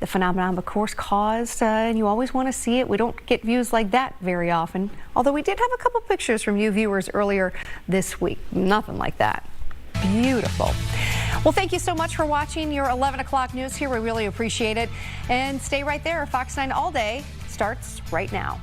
the phenomenon, of course, caused, and you always want to see it. We don't get views like that very often, although we did have a couple pictures from you viewers earlier this week. Nothing like that. Beautiful. Well, thank you so much for watching your 11 o'clock news here. We really appreciate it. And stay right there. Fox 9 All Day starts right now.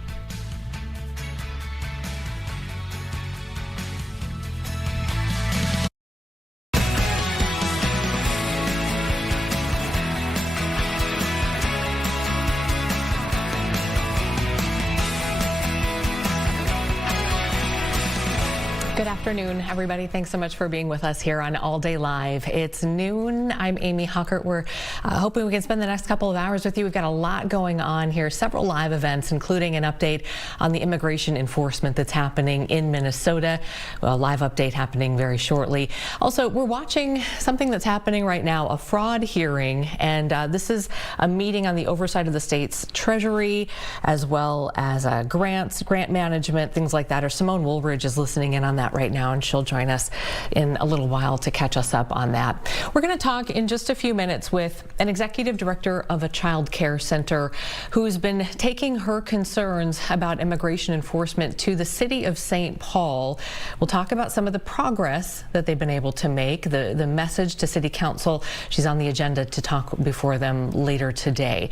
Good afternoon, everybody. Thanks so much for being with us here on All Day Live. It's noon. I'm Amy Huckert. We're hoping we can spend the next couple of hours with you. We've got a lot going on here, several live events, including an update on the immigration enforcement that's happening in Minnesota. A live update happening very shortly. Also, we're watching something that's happening right now, a fraud hearing, and this is a meeting on the oversight of the state's treasury, as well as grant management, things like that. Or Simone Woolridge is listening in on that right now, and she'll join us in a little while to catch us up on that. We're going to talk in just a few minutes with an executive director of a child care center who's been taking her concerns about immigration enforcement to the city of St. Paul. We'll talk about some of the progress that they've been able to make, the message to city council. She's on the agenda to talk before them later today.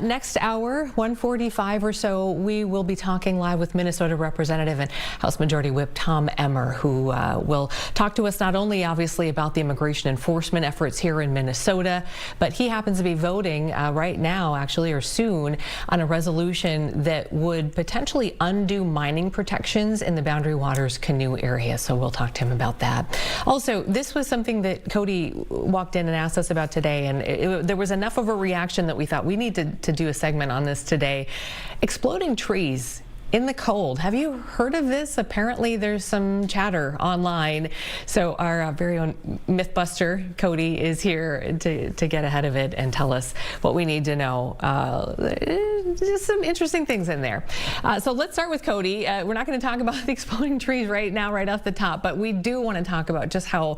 Next hour, 1:45 or so, we will be talking live with Minnesota Representative and House Majority Whip Tom Emmer, who will talk to us not only obviously about the immigration enforcement efforts here in Minnesota, but he happens to be voting right now, actually, or soon, on a resolution that would potentially undo mining protections in the Boundary Waters canoe area. So we'll talk to him about that. Also, this was something that Cody walked in and asked us about today, and there was enough of a reaction that we thought we need to do a segment on this today. Exploding trees in the cold. Have you heard of this? Apparently there's some chatter online. So our very own Mythbuster, Cody, is here to get ahead of it and tell us what we need to know. Just some interesting things in there. So let's start with Cody. We're not going to talk about the exploding trees right now, right off the top, but we do want to talk about just how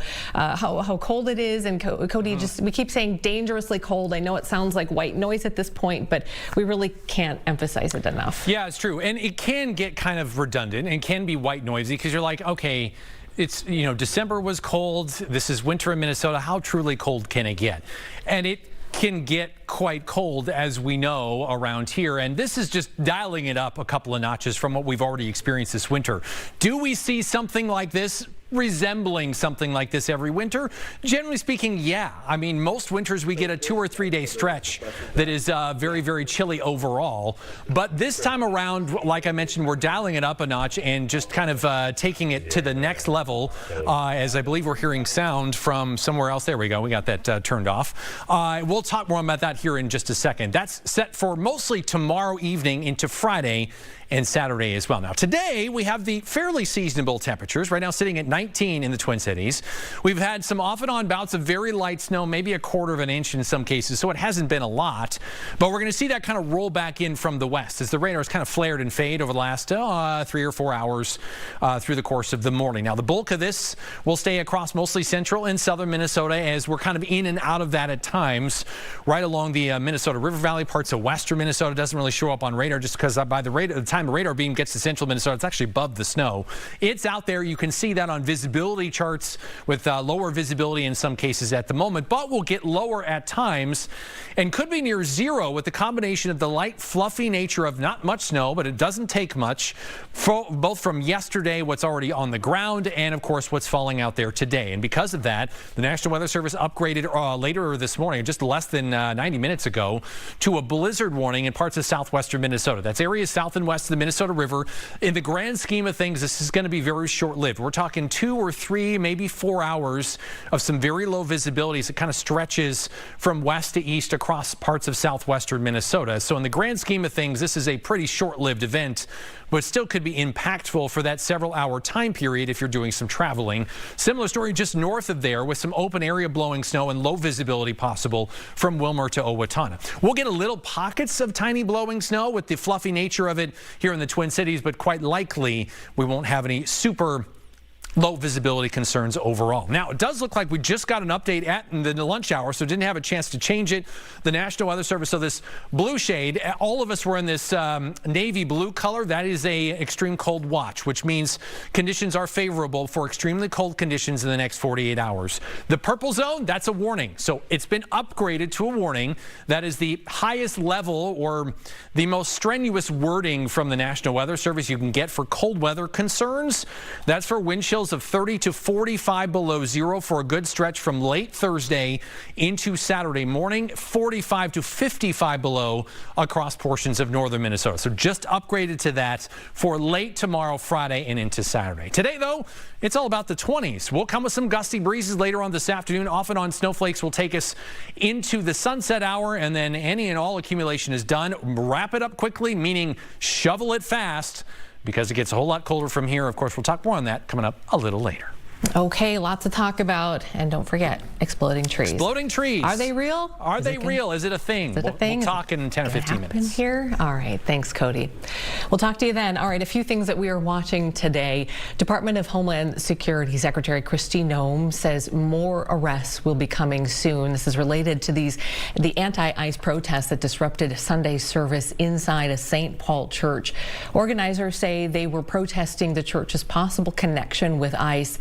cold it is. And Cody, we keep saying dangerously cold. I know it sounds like white noise at this point, but we really can't emphasize it enough. Yeah, it's true. And it can get kind of redundant and can be white noisy because you're like, okay, it's, you know, December was cold. This is winter in Minnesota. How truly cold can it get? And it can get quite cold, as we know, around here. And this is just dialing it up a couple of notches from what we've already experienced this winter. Do we see something like this, resembling something like this every winter? Generally speaking, yeah. I mean, most winters we get a 2 or 3 day stretch that is very, very chilly overall. But this time around, like I mentioned, we're dialing it up a notch and just kind of taking it to the next level, as I believe we're hearing sound from somewhere else. There we go. We got that turned off. We'll talk more about that here in just a second. That's set for mostly tomorrow evening into Friday and Saturday as well. Now, today we have the fairly seasonable temperatures, right now sitting at 19 in the Twin Cities. We've had some off and on bouts of very light snow, maybe a 1/4 of an inch in some cases, so it hasn't been a lot. But we're going to see that kind of roll back in from the west as the radar has kind of flared and fade over the last 3 or 4 hours through the course of the morning. Now, the bulk of this will stay across mostly central and southern Minnesota as we're kind of in and out of that at times, right along the Minnesota River Valley. Parts of western Minnesota doesn't really show up on radar just because by the time the radar beam gets to central Minnesota, it's actually above the snow. It's out there. You can see that on visibility charts with lower visibility in some cases at the moment, but will get lower at times and could be near zero with the combination of the light, fluffy nature of not much snow, but it doesn't take much, both from yesterday, what's already on the ground, and of course what's falling out there today. And because of that, the National Weather Service upgraded later this morning, just less than 90 minutes ago, to a blizzard warning in parts of southwestern Minnesota. That's areas south and west of the Minnesota River. In the grand scheme of things, this is going to be very short-lived. We're talking 2 or 3, maybe 4 hours of some very low visibility as it kind of stretches from west to east across parts of southwestern Minnesota. So in the grand scheme of things, this is a pretty short-lived event, but still could be impactful for that several-hour time period if you're doing some traveling. Similar story just north of there with some open area blowing snow and low visibility possible from Wilmer to Owatonna. We'll get a little pockets of tiny blowing snow with the fluffy nature of it here in the Twin Cities, but quite likely we won't have any super low visibility concerns overall. Now, it does look like we just got an update at the lunch hour, so didn't have a chance to change it. The National Weather Service, so this blue shade, all of us were in this navy blue color. That is a extreme cold watch, which means conditions are favorable for extremely cold conditions in the next 48 hours. The purple zone, that's a warning. So it's been upgraded to a warning. That is the highest level or the most strenuous wording from the National Weather Service you can get for cold weather concerns. That's for wind chills of 30 to 45 below zero for a good stretch from late Thursday into Saturday morning, 45 to 55 below across portions of northern Minnesota. So just upgraded to that for late tomorrow, Friday, and into Saturday. Today, though, it's all about the 20s. We'll come with some gusty breezes later on this afternoon. Off and on snowflakes will take us into the sunset hour, and then any and all accumulation is done. Wrap it up quickly, meaning shovel it fast, because it gets a whole lot colder from here. Of course, we'll talk more on that coming up a little later. Okay, lots to talk about, and don't forget, exploding trees. Exploding trees. Are they real? Are they real? Is it a thing? Is it a thing? We'll talk in 10 or 15 minutes. Here? All right, thanks, Cody. We'll talk to you then. All right, a few things that we are watching today. Department of Homeland Security Secretary Kristi Noem says more arrests will be coming soon. This is related to the anti-ICE protests that disrupted Sunday service inside a St. Paul church. Organizers say they were protesting the church's possible connection with ICE.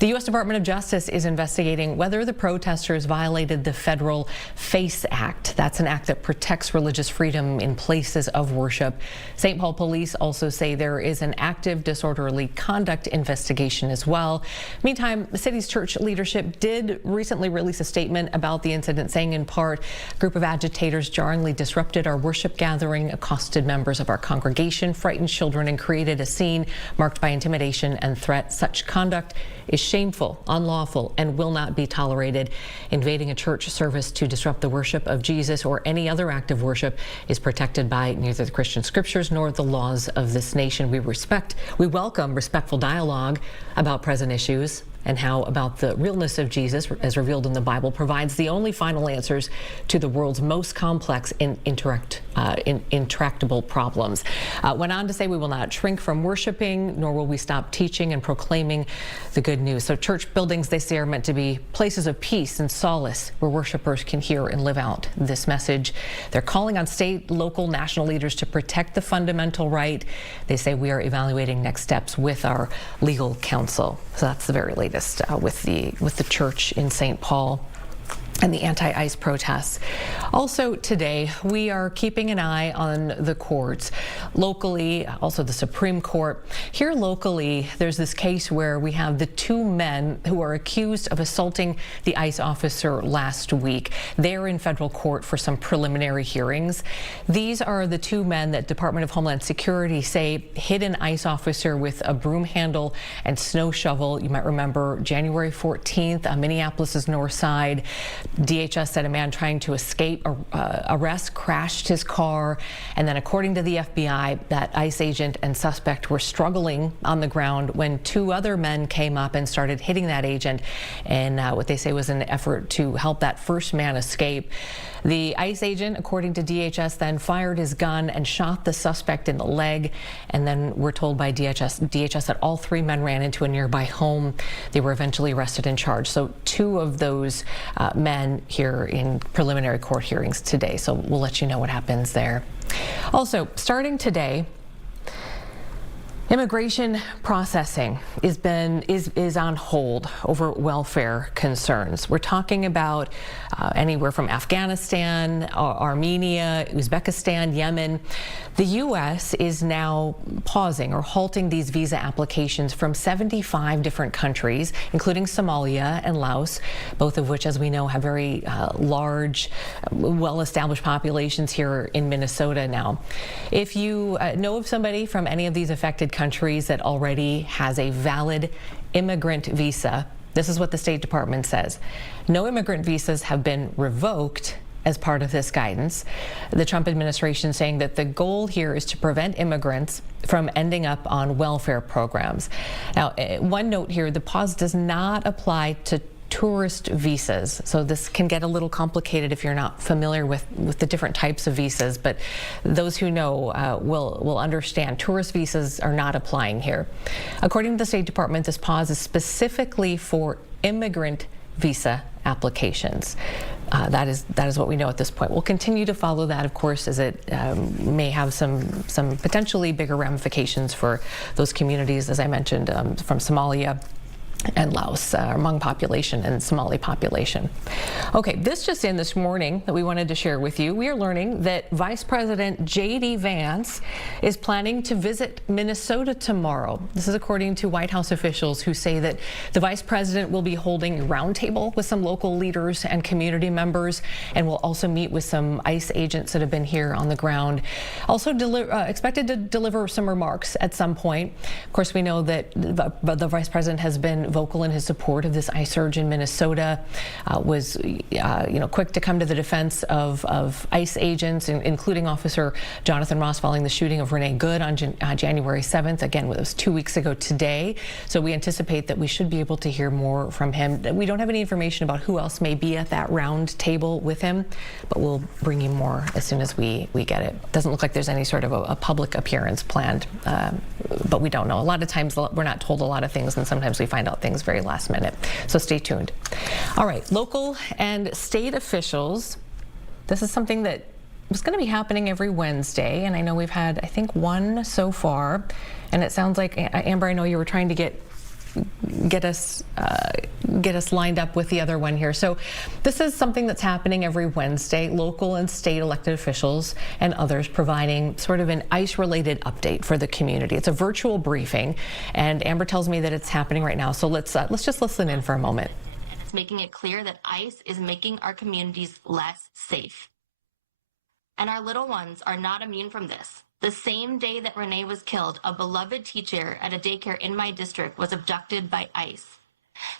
The U.S. Department of Justice is investigating whether the protesters violated the federal FACE Act. That's an act that protects religious freedom in places of worship. St. Paul police also say there is an active disorderly conduct investigation as well. Meantime, the city's church leadership did recently release a statement about the incident, saying in part, a group of agitators jarringly disrupted our worship gathering, accosted members of our congregation, frightened children, and created a scene marked by intimidation and threat. Such conduct is shameful, unlawful, and will not be tolerated. Invading a church service to disrupt the worship of Jesus or any other act of worship is protected by neither the Christian scriptures nor the laws of this nation. We welcome respectful dialogue about present issues and how about the realness of Jesus, as revealed in the Bible, provides the only final answers to the world's most complex and intractable problems. Went on to say, we will not shrink from worshiping, nor will we stop teaching and proclaiming the good news. So church buildings, they say, are meant to be places of peace and solace where worshipers can hear and live out this message. They're calling on state, local, national leaders to protect the fundamental right. They say we are evaluating next steps with our legal counsel. So that's the very latest with the church in St. Paul and the anti-ICE protests. Also today, we are keeping an eye on the courts. Locally, also the Supreme Court. Here locally, there's this case where we have the two men who are accused of assaulting the ICE officer last week. They're in federal court for some preliminary hearings. These are the two men that Department of Homeland Security say hit an ICE officer with a broom handle and snow shovel. You might remember January 14th on Minneapolis' north side. DHS said a man trying to escape arrest crashed his car, and then according to the FBI, that ICE agent and suspect were struggling on the ground when two other men came up and started hitting that agent, and what they say was an effort to help that first man escape. The ICE agent, according to DHS, then fired his gun and shot the suspect in the leg, and then we're told by DHS that all three men ran into a nearby home. They were eventually arrested and charged. So two of those men here in preliminary court hearings today. So we'll let you know what happens there. Also, starting today, immigration processing is on hold over welfare concerns. We're talking about anywhere from Afghanistan, Armenia, Uzbekistan, Yemen. The U.S. is now pausing or halting these visa applications from 75 different countries, including Somalia and Laos, both of which, as we know, have very large, well-established populations here in Minnesota now. If you know of somebody from any of these affected countries that already has a valid immigrant visa, this is what the State Department says. No immigrant visas have been revoked as part of this guidance. The Trump administration saying that the goal here is to prevent immigrants from ending up on welfare programs. Now, one note here, the pause does not apply to tourist visas. So this can get a little complicated if you're not familiar with the different types of visas, but those who know will understand tourist visas are not applying here. According to the State Department, this pause is specifically for immigrant visa applications. That is what we know at this point. We'll continue to follow that, of course, as it may have some potentially bigger ramifications for those communities, as I mentioned, from Somalia and Laos, Hmong population and Somali population. Okay, this just in this morning that we wanted to share with you. We are learning that Vice President J.D. Vance is planning to visit Minnesota tomorrow. This is according to White House officials who say that the Vice President will be holding a roundtable with some local leaders and community members, and will also meet with some ICE agents that have been here on the ground. Also expected to deliver some remarks at some point. Of course, we know that the Vice President has been vocal in his support of this ICE surge in Minnesota, was quick to come to the defense of ICE agents, including Officer Jonathan Ross following the shooting of Renee Good on January 7th. Again, it was 2 weeks ago today. So we anticipate that we should be able to hear more from him. We don't have any information about who else may be at that round table with him, but we'll bring you more as soon as we get it. Doesn't look like there's any sort of a public appearance planned, but we don't know. A lot of times we're not told a lot of things, and sometimes we find out things very last minute. So stay tuned. All right, local and state officials. This is something that was going to be happening every Wednesday, and I know we've had, I think, one so far. And it sounds like, Amber, I know you were trying to get us lined up with the other one here. So this is something that's happening every Wednesday. Local and state elected officials and others providing sort of an ICE-related update for the community. It's a virtual briefing, and Amber tells me that it's happening right now. So let's just listen in for a moment. And it's making it clear that ICE is making our communities less safe. And our little ones are not immune from this. The same day that Renee was killed, a beloved teacher at a daycare in my district was abducted by ICE.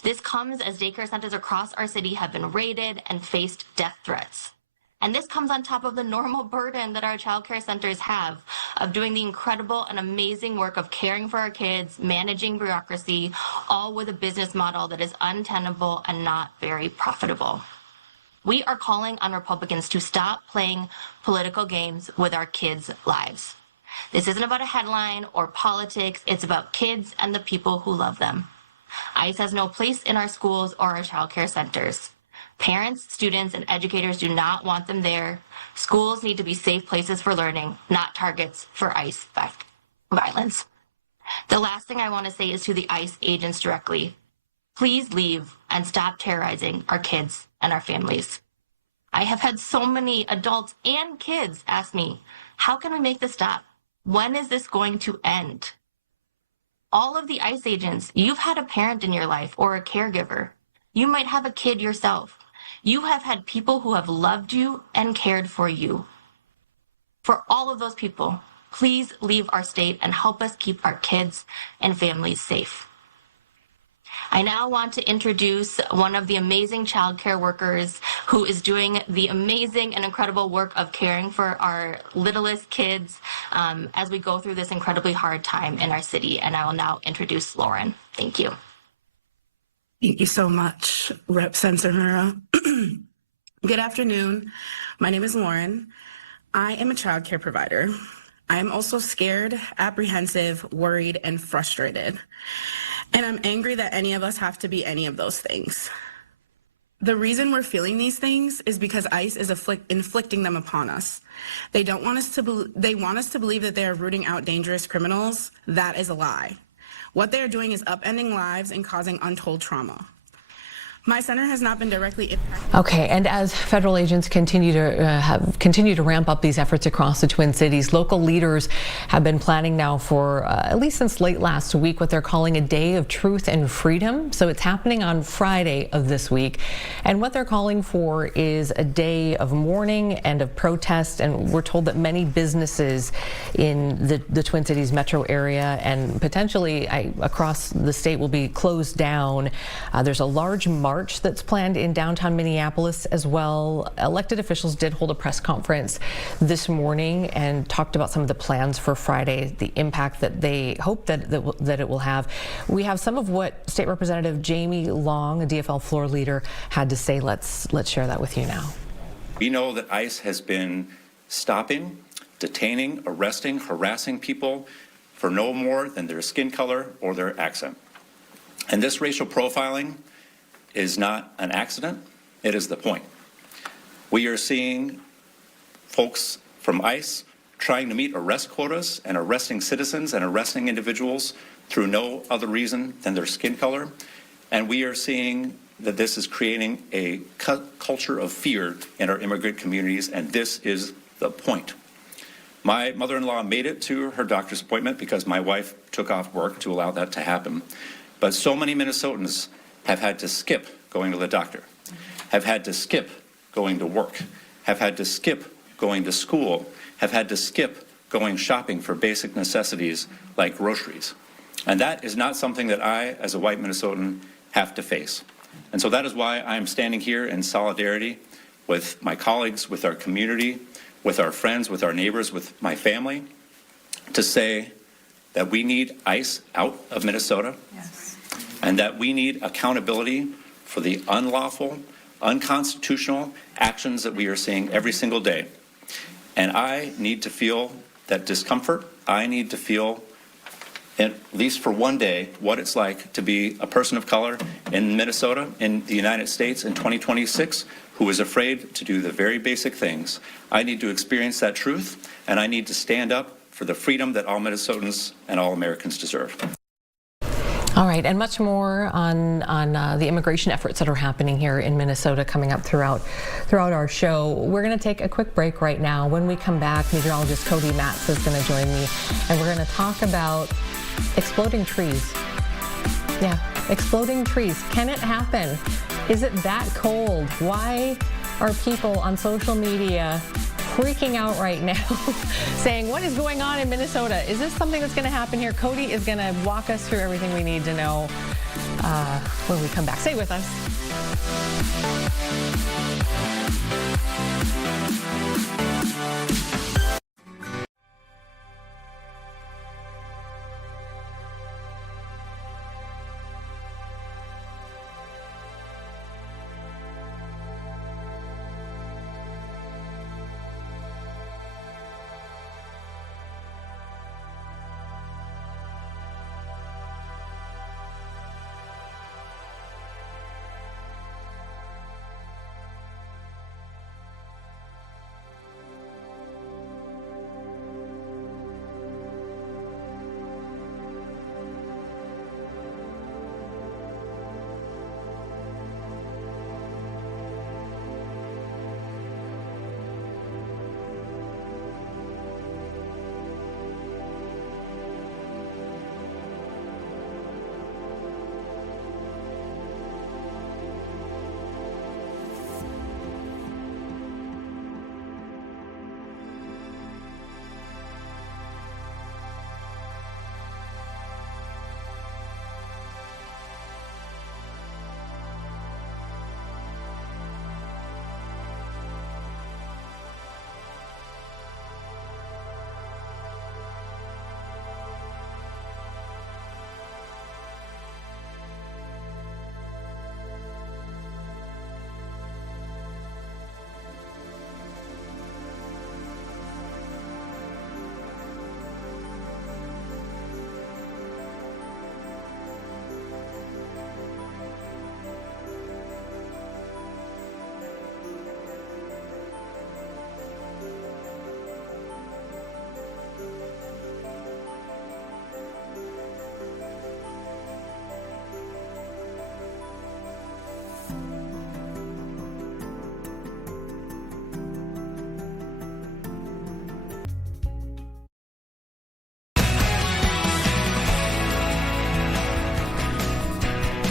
This comes as daycare centers across our city have been raided and faced death threats. And this comes on top of the normal burden that our childcare centers have of doing the incredible and amazing work of caring for our kids, managing bureaucracy, all with a business model that is untenable and not very profitable. We are calling on Republicans to stop playing political games with our kids' lives. This isn't about a headline or politics. It's about kids and the people who love them. ICE has no place in our schools or our childcare centers. Parents, students, and educators do not want them there. Schools need to be safe places for learning, not targets for ICE violence. The last thing I want to say is to the ICE agents directly. Please leave and stop terrorizing our kids and our families. I have had so many adults and kids ask me, how can we make this stop? When is this going to end? All of the ICE agents, you've had a parent in your life or a caregiver. You might have a kid yourself. You have had people who have loved you and cared for you. For all of those people, please leave our state and help us keep our kids and families safe. I now want to introduce one of the amazing childcare workers who is doing the amazing and incredible work of caring for our littlest kids as we go through this incredibly hard time in our city. And I will now introduce Lauren. Thank you. Thank you so much, Rep. Senator Murrah. Good afternoon. My name is Lauren. I am a childcare provider. I am also scared, apprehensive, worried, and frustrated. And I'm angry that any of us have to be any of those things. The reason we're feeling these things is because ICE is inflicting them upon us. They want us to believe that they are rooting out dangerous criminals. That is a lie. What they are doing is upending lives and causing untold trauma. My center has not been directly impacted. Okay, and as federal agents continue to ramp up these efforts across the Twin Cities, local leaders have been planning now for at least since late last week what they're calling a day of truth and freedom. So it's happening on Friday of this week, and what they're calling for is a day of mourning and of protest. And we're told that many businesses in the Twin Cities metro area and potentially across the state will be closed down. There's a large march march that's planned in downtown Minneapolis as well. Elected officials did hold a press conference this morning and talked about some of the plans for Friday, the impact that they hope that it will have. We have some of what State Representative Jamie Long, a DFL floor leader, had to say. Let's share that with you now. We know that ICE has been stopping, detaining, arresting, harassing people for no more than their skin color or their accent. And this racial profiling is not an accident, it is the point. We are seeing folks from ICE trying to meet arrest quotas and arresting citizens and arresting individuals through no other reason than their skin color. And we are seeing that this is creating a culture of fear in our immigrant communities, and this is the point. My mother-in-law made it to her doctor's appointment because my wife took off work to allow that to happen. But so many Minnesotans have had to skip going to the doctor, have had to skip going to work, have had to skip going to school, have had to skip going shopping for basic necessities like groceries. And that is not something that I, as a white Minnesotan, have to face. And so that is why I am standing here in solidarity with my colleagues, with our community, with our friends, with our neighbors, with my family, to say that we need ICE out of Minnesota, yes, and that we need accountability for the unlawful, unconstitutional actions that we are seeing every single day. And I need to feel that discomfort. I need to feel, at least for one day, what it's like to be a person of color in Minnesota, in the United States in 2026, who is afraid to do the very basic things. I need to experience that truth, and I need to stand up for the freedom that all Minnesotans and all Americans deserve. All right, and much more on the immigration efforts that are happening here in Minnesota coming up throughout our show. We're going to take a quick break right now. When we come back, meteorologist Cody Matz is going to join me, and we're going to talk about exploding trees. Yeah, exploding trees. Can it happen? Is it that cold? Why are people on social media freaking out right now saying, what is going on in Minnesota? Is this something that's going to happen here? Cody is going to walk us through everything we need to know when we come back. Stay with us.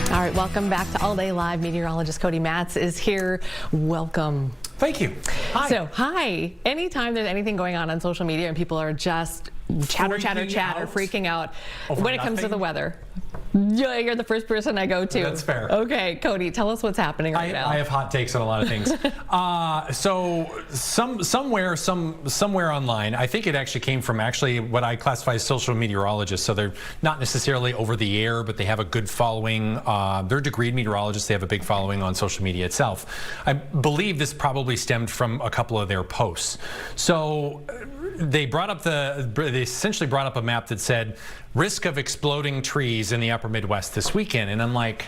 All right, welcome back to All Day Live. Meteorologist Cody Matz is here. Welcome. Thank you. Hi. So, hi. Anytime there's anything going on social media and people are just chatter, freaking out over when it comes to nothing? the weather. Yeah, you're the first person I go to. That's fair. Okay, Cody, tell us what's happening right now. I have hot takes on a lot of things. So somewhere online, I think it actually came from what I classify as social meteorologists. So they're not necessarily over the air, but they have a good following. They're degreed meteorologists. They have a big following on social media itself. I believe this probably stemmed from a couple of their posts. So they essentially brought up a map that said risk of exploding trees in the upper Midwest this weekend. And I'm like,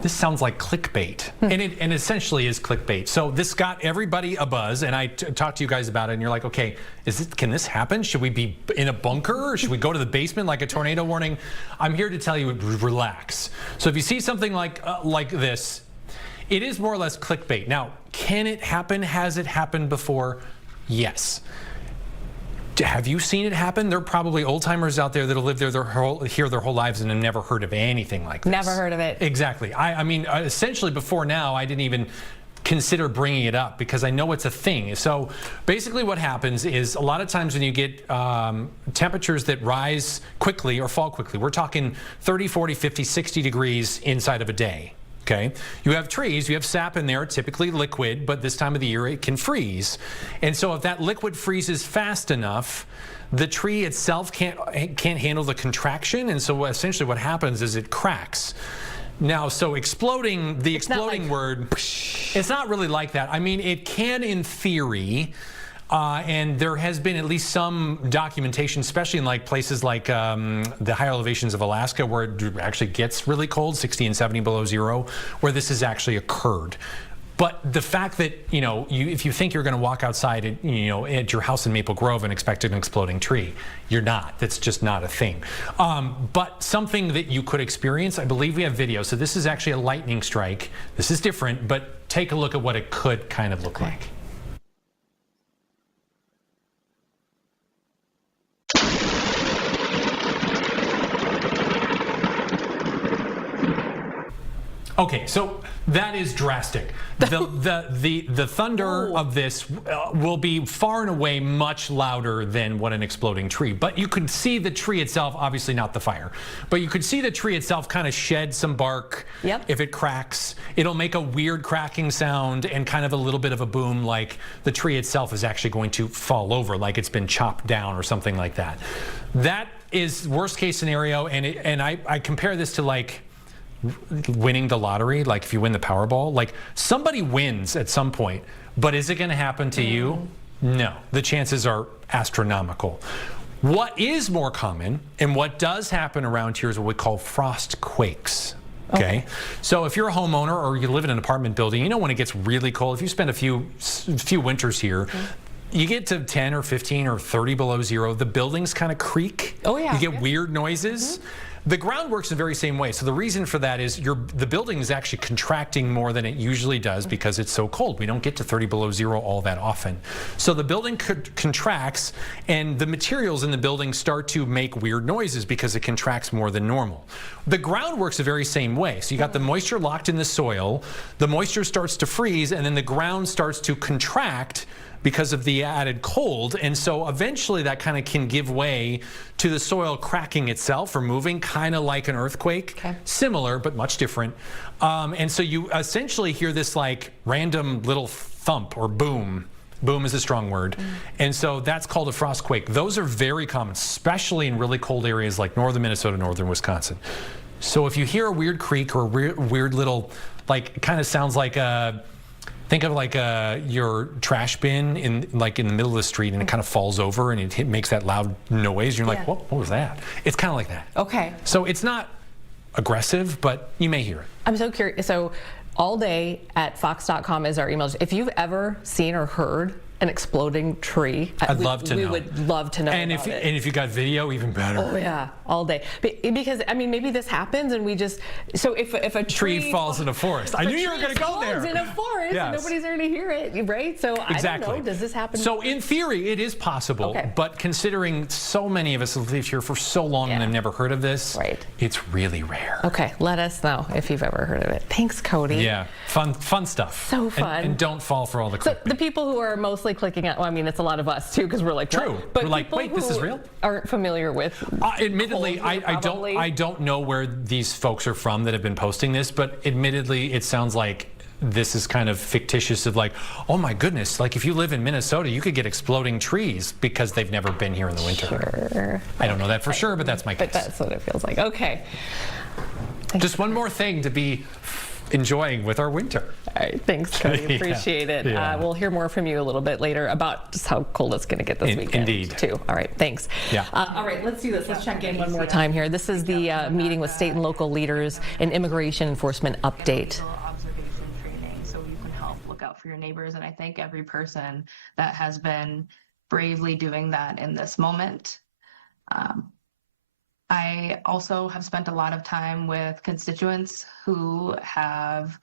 this sounds like clickbait. And it essentially is clickbait. So this got everybody a buzz, and I talked to you guys about it, and you're like, okay, can this happen? Should we be in a bunker? Or should we go to the basement like a tornado warning? I'm here to tell you, relax. So if you see something like this, it is more or less clickbait. Now, can it happen? Has it happened before? Yes. Have you seen it happen? There are probably old timers out there that'll live there their whole lives and have never heard of anything like this. Never heard of it. Exactly. I mean, essentially before now, I didn't even consider bringing it up because I know it's a thing. So basically what happens is a lot of times when you get temperatures that rise quickly or fall quickly, we're talking 30, 40, 50, 60 degrees inside of a day. Okay, you have trees, you have sap in there, typically liquid, but this time of the year it can freeze. And so if that liquid freezes fast enough, the tree itself can't handle the contraction. And so essentially what happens is it cracks. Now, so exploding, the exploding word, it's not really like that. I mean, it can in theory. And there has been at least some documentation, especially in like places like the higher elevations of Alaska, where it actually gets really cold, 60 and 70 below zero, where this has actually occurred. But the fact that, if you think you're going to walk outside at your house in Maple Grove and expect an exploding tree, you're not. That's just not a thing. But something that you could experience, I believe we have video. So this is actually a lightning strike. This is different, but take a look at what it could kind of look like. Okay, so that is drastic. The thunder of this will be far and away much louder than what an exploding tree. But you could see the tree itself, obviously not the fire, but you could see the tree itself kind of shed some bark. Yep. If it cracks, it'll make a weird cracking sound and kind of a little bit of a boom, like the tree itself is actually going to fall over, like it's been chopped down or something like that. That is worst case scenario, and I compare this to like winning the lottery. Like if you win the Powerball, like somebody wins at some point, but is it going to happen to you? No, the chances are astronomical. What is more common and what does happen around here is what we call frost quakes. Okay. So if you're a homeowner or you live in an apartment building, when it gets really cold, if you spend a few winters here, you get to 10 or 15 or 30 below zero, the buildings kind of creak. Oh yeah. You get weird noises. The ground works the very same way. So the reason for that is the building is actually contracting more than it usually does because it's so cold. We don't get to 30 below zero all that often. So the building contracts and the materials in the building start to make weird noises because it contracts more than normal. The ground works the very same way. So you got the moisture locked in the soil, the moisture starts to freeze, and then the ground starts to contract because of the added cold. And so eventually that kind of can give way to the soil cracking itself or moving, kind of like an earthquake. Okay. Similar, but much different. And so you essentially hear this like random little thump or boom. Boom is a strong word. And so that's called a frost quake. Those are very common, especially in really cold areas like northern Minnesota, northern Wisconsin. So if you hear a weird creak or a weird little, like, kind of sounds like a, think of like your trash bin in the middle of the street and it kind of falls over and it makes that loud noise. You're like, what was that? It's kind of like that. Okay. So it's not aggressive, but you may hear it. I'm so curious. So all day at fox.com is our emails. If you've ever seen or heard an exploding tree, I'd love to know. We would love to know about it. And if you got video, even better. Oh yeah, all day. Because I mean, maybe this happens and we just, so if a tree falls in a forest, I knew you were going to go there. Falls in a forest, yes. Nobody's there to hear it, right? So exactly. I don't know, does this happen? So in theory, it is possible, but considering so many of us have lived here for so long and have never heard of this, it's really rare. Okay, let us know if you've ever heard of it. Thanks, Cody. Yeah, fun stuff. So fun. And don't fall for all the clickbait. So the people who are mostly probably clicking on, well, I mean, it's a lot of us too, because we're like, True. what? But we're like, people wait, this is who real? Aren't familiar with. Admittedly, I don't know where these folks are from that have been posting this, but admittedly, it sounds like this is kind of fictitious of like, oh my goodness, like if you live in Minnesota, you could get exploding trees because they've never been here in the winter. Sure. I don't know that for sure, but that's my guess. But that's what it feels like. Okay. Just one more thing to be enjoying with our winter. All right, thanks, Cody. Yeah. Appreciate it. Yeah. We'll hear more from you a little bit later about just how cold it's going to get this weekend. Indeed. Too. All right, thanks. Yeah. All right, let's do this. Let's check in one more time here. This is the meeting with state and local leaders and immigration enforcement update. Observation training, so you can help look out for your neighbors. And I thank every person that has been bravely doing that in this moment. I also have spent a lot of time with constituents who have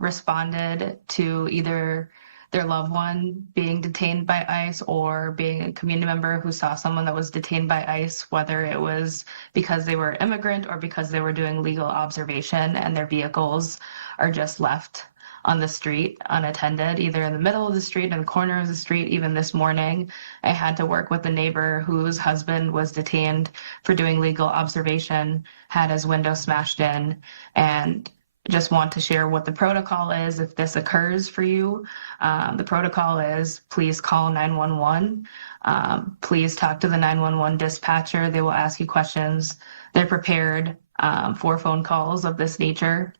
responded to either their loved one being detained by ICE or being a community member who saw someone that was detained by ICE, whether it was because they were immigrant or because they were doing legal observation and their vehicles are just left on the street unattended, either in the middle of the street, in the corner of the street. Even this morning, I had to work with a neighbor whose husband was detained for doing legal observation, had his window smashed in, and just want to share what the protocol is if this occurs for you. The protocol is please call 911. Please talk to the 911 dispatcher. They will ask you questions. They're prepared for phone calls of this nature.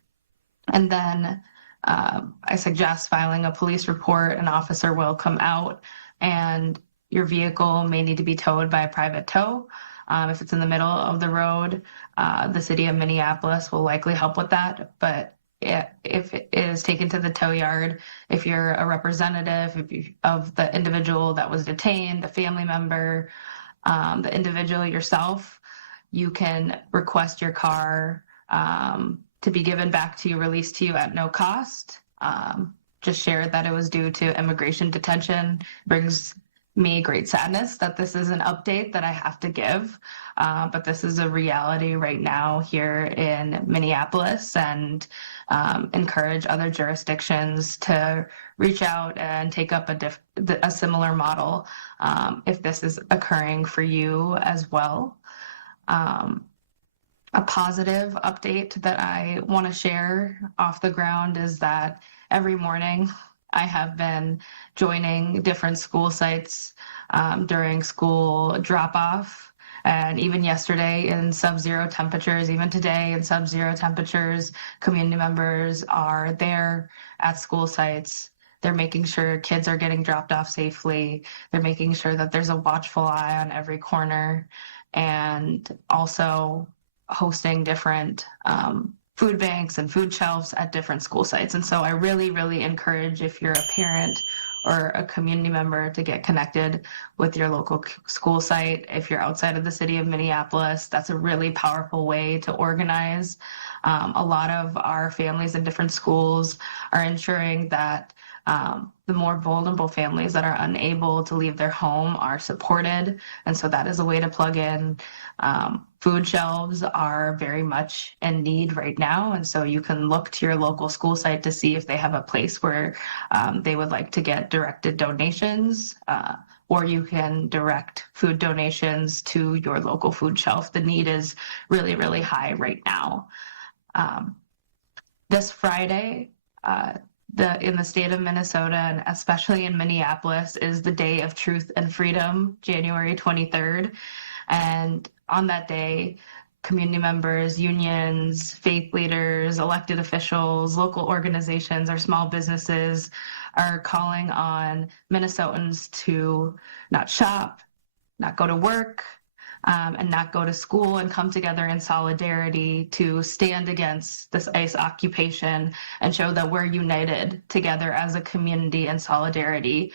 And then I suggest filing a police report. An officer will come out and your vehicle may need to be towed by a private tow. If it's in the middle of the road, the city of Minneapolis will likely help with that. But if it is taken to the tow yard, if you're a representative of the individual that was detained, a family member, the individual yourself, you can request your car to be given back to you, released to you at no cost. Just share that it was due to immigration detention. Brings me great sadness that this is an update that I have to give, but this is a reality right now here in Minneapolis, and encourage other jurisdictions to reach out and take up a similar model if this is occurring for you as well. A positive update that I want to share off the ground is that every morning I have been joining different school sites during school drop-off, and even yesterday in sub-zero temperatures, even today in sub-zero temperatures, community members are there at school sites. They're making sure kids are getting dropped off safely. They're making sure that there's a watchful eye on every corner, and also hosting different food banks and food shelves at different school sites. And so I really, really encourage, if you're a parent or a community member, to get connected with your local school site. If you're outside of the city of Minneapolis, that's a really powerful way to organize. A lot of our families in different schools are ensuring that the more vulnerable families that are unable to leave their home are supported. And so that is a way to plug in. Food shelves are very much in need right now. And so you can look to your local school site to see if they have a place where they would like to get directed donations, or you can direct food donations to your local food shelf. The need is really, really high right now. This Friday, in the state of Minnesota, and especially in Minneapolis, is the Day of Truth and Freedom, January 23rd. And on that day, community members, unions, faith leaders, elected officials, local organizations, or small businesses are calling on Minnesotans to not shop, not go to work, and not go to school, and come together in solidarity to stand against this ICE occupation and show that we're united together as a community in solidarity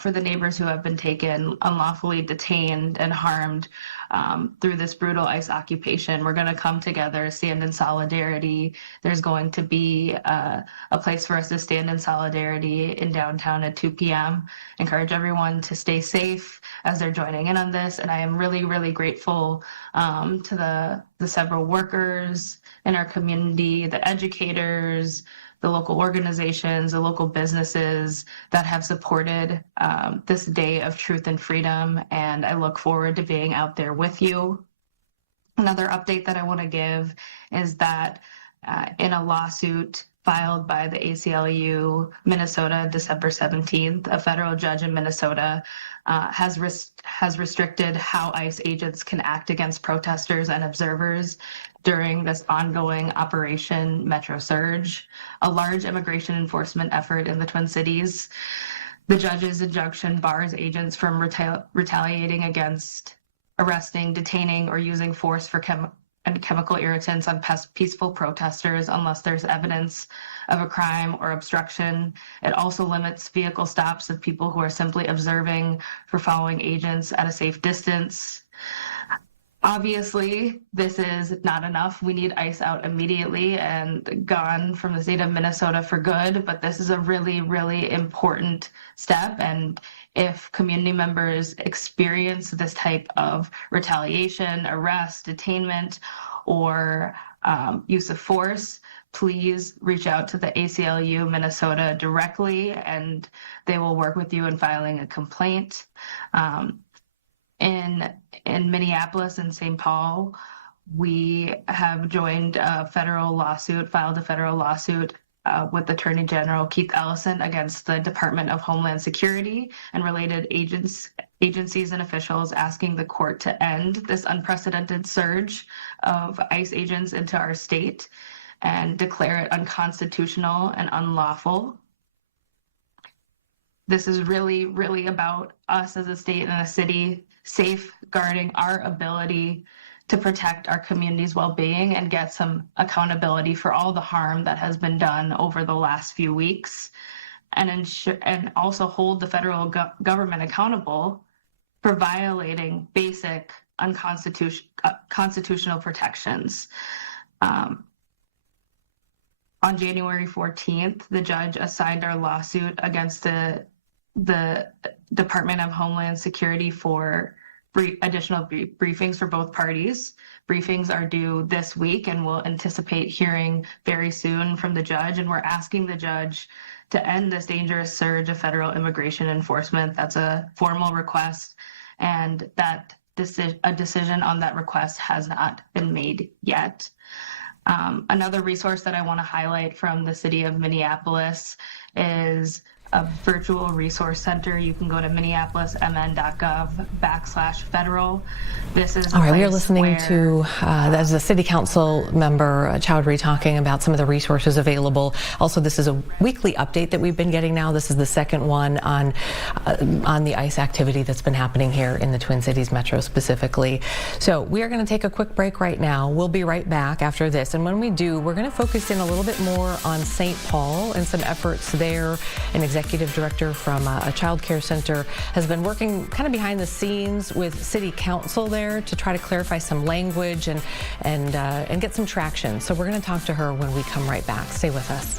for the neighbors who have been taken, unlawfully detained, and harmed through this brutal ICE occupation. We're going to come together, stand in solidarity. There's going to be a place for us to stand in solidarity in downtown at 2 p.m. Encourage everyone to stay safe as they're joining in on this. And I am really, really grateful to the several workers in our community, the educators, the local organizations, the local businesses that have supported this day of truth and freedom, and I look forward to being out there with you. Another update that I want to give is that in a lawsuit filed by the ACLU Minnesota December 17th, a federal judge in Minnesota has restricted how ICE agents can act against protesters and observers during this ongoing Operation Metro Surge, a large immigration enforcement effort in the Twin Cities. The judge's injunction bars agents from retaliating against arresting, detaining, or using force for chemical irritants on peaceful protesters unless there's evidence of a crime or obstruction. It also limits vehicle stops of people who are simply observing for following agents at a safe distance. Obviously, this is not enough. We need ICE out immediately and gone from the state of Minnesota for good, but this is a really, really important step. And if community members experience this type of retaliation, arrest, detainment, or use of force, please reach out to the ACLU Minnesota directly, and they will work with you in filing a complaint. In Minneapolis and St. Paul, we have joined a federal lawsuit, filed a federal lawsuit with Attorney General Keith Ellison against the Department of Homeland Security and related agencies and officials, asking the court to end this unprecedented surge of ICE agents into our state and declare it unconstitutional and unlawful. This is really, really about us as a state and a city safeguarding our ability to protect our community's well-being and get some accountability for all the harm that has been done over the last few weeks, and also hold the federal government accountable for violating basic constitutional protections. On January 14th, the judge assigned our lawsuit against the Department of Homeland Security for additional briefings for both parties. Briefings are due this week, and we'll anticipate hearing very soon from the judge. And we're asking the judge to end this dangerous surge of federal immigration enforcement. That's a formal request, and that a decision on that request has not been made yet. Another resource that I want to highlight from the city of Minneapolis is a virtual resource center. You can go to minneapolismn.gov/federal. This is all right. We are listening to as a city council member Chowdhury talking about some of the resources available. Also, this is a weekly update that we've been getting now. This is the second one on the ICE activity that's been happening here in the Twin Cities Metro specifically. So we are going to take a quick break right now. We'll be right back after this, and when we do, we're going to focus in a little bit more on St. Paul and some efforts there. An executive director from a childcare center has been working kind of behind the scenes with city council there to try to clarify some language and get some traction. So we're going to talk to her when we come right back. Stay with us.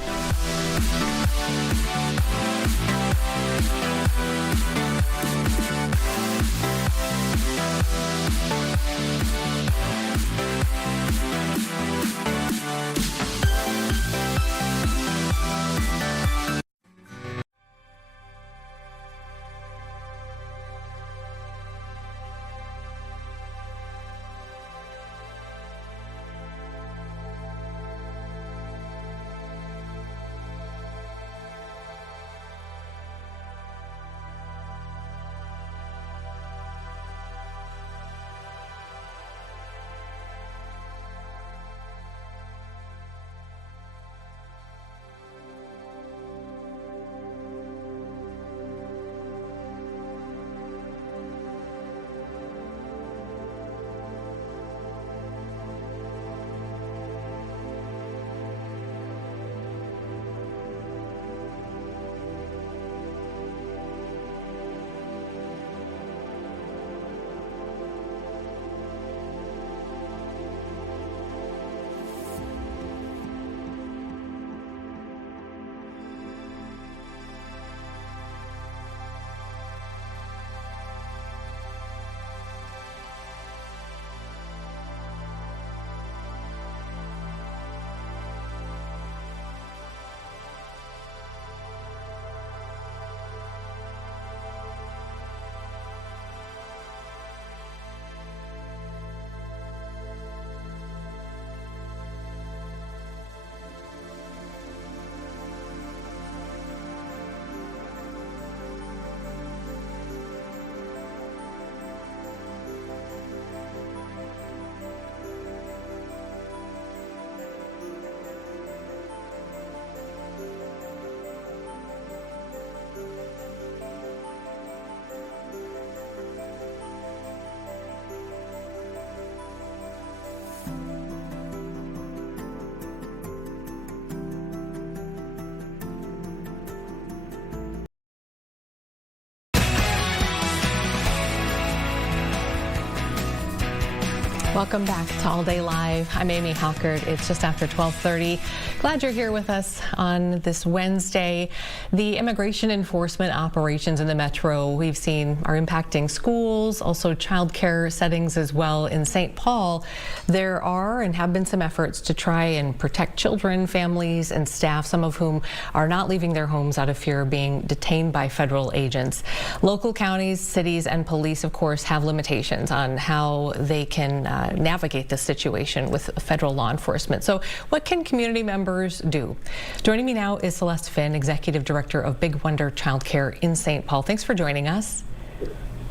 Welcome back to All Day Live. I'm Amy Hockert. It's just after 12:30. Glad you're here with us on this Wednesday. The immigration enforcement operations in the metro we've seen are impacting schools, also childcare settings as well. In St. Paul, there are and have been some efforts to try and protect children, families, and staff, some of whom are not leaving their homes out of fear of being detained by federal agents. Local counties, cities, and police, of course, have limitations on how they can navigate this situation with federal law enforcement. So what can community members do? Joining me now is Celeste Finn, Executive Director of Big Wonder Childcare in St. Paul. Thanks for joining us.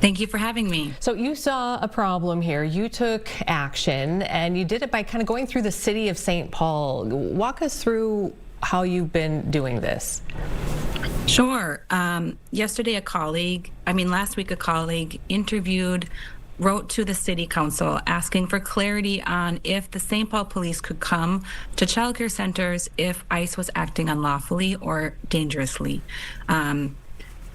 Thank you for having me. So you saw a problem here, you took action, and you did it by kind of going through the city of St. Paul. Walk us through how you've been doing this. Sure. Last week a colleague wrote to the city council asking for clarity on if the St. Paul police could come to childcare centers if ICE was acting unlawfully or dangerously. I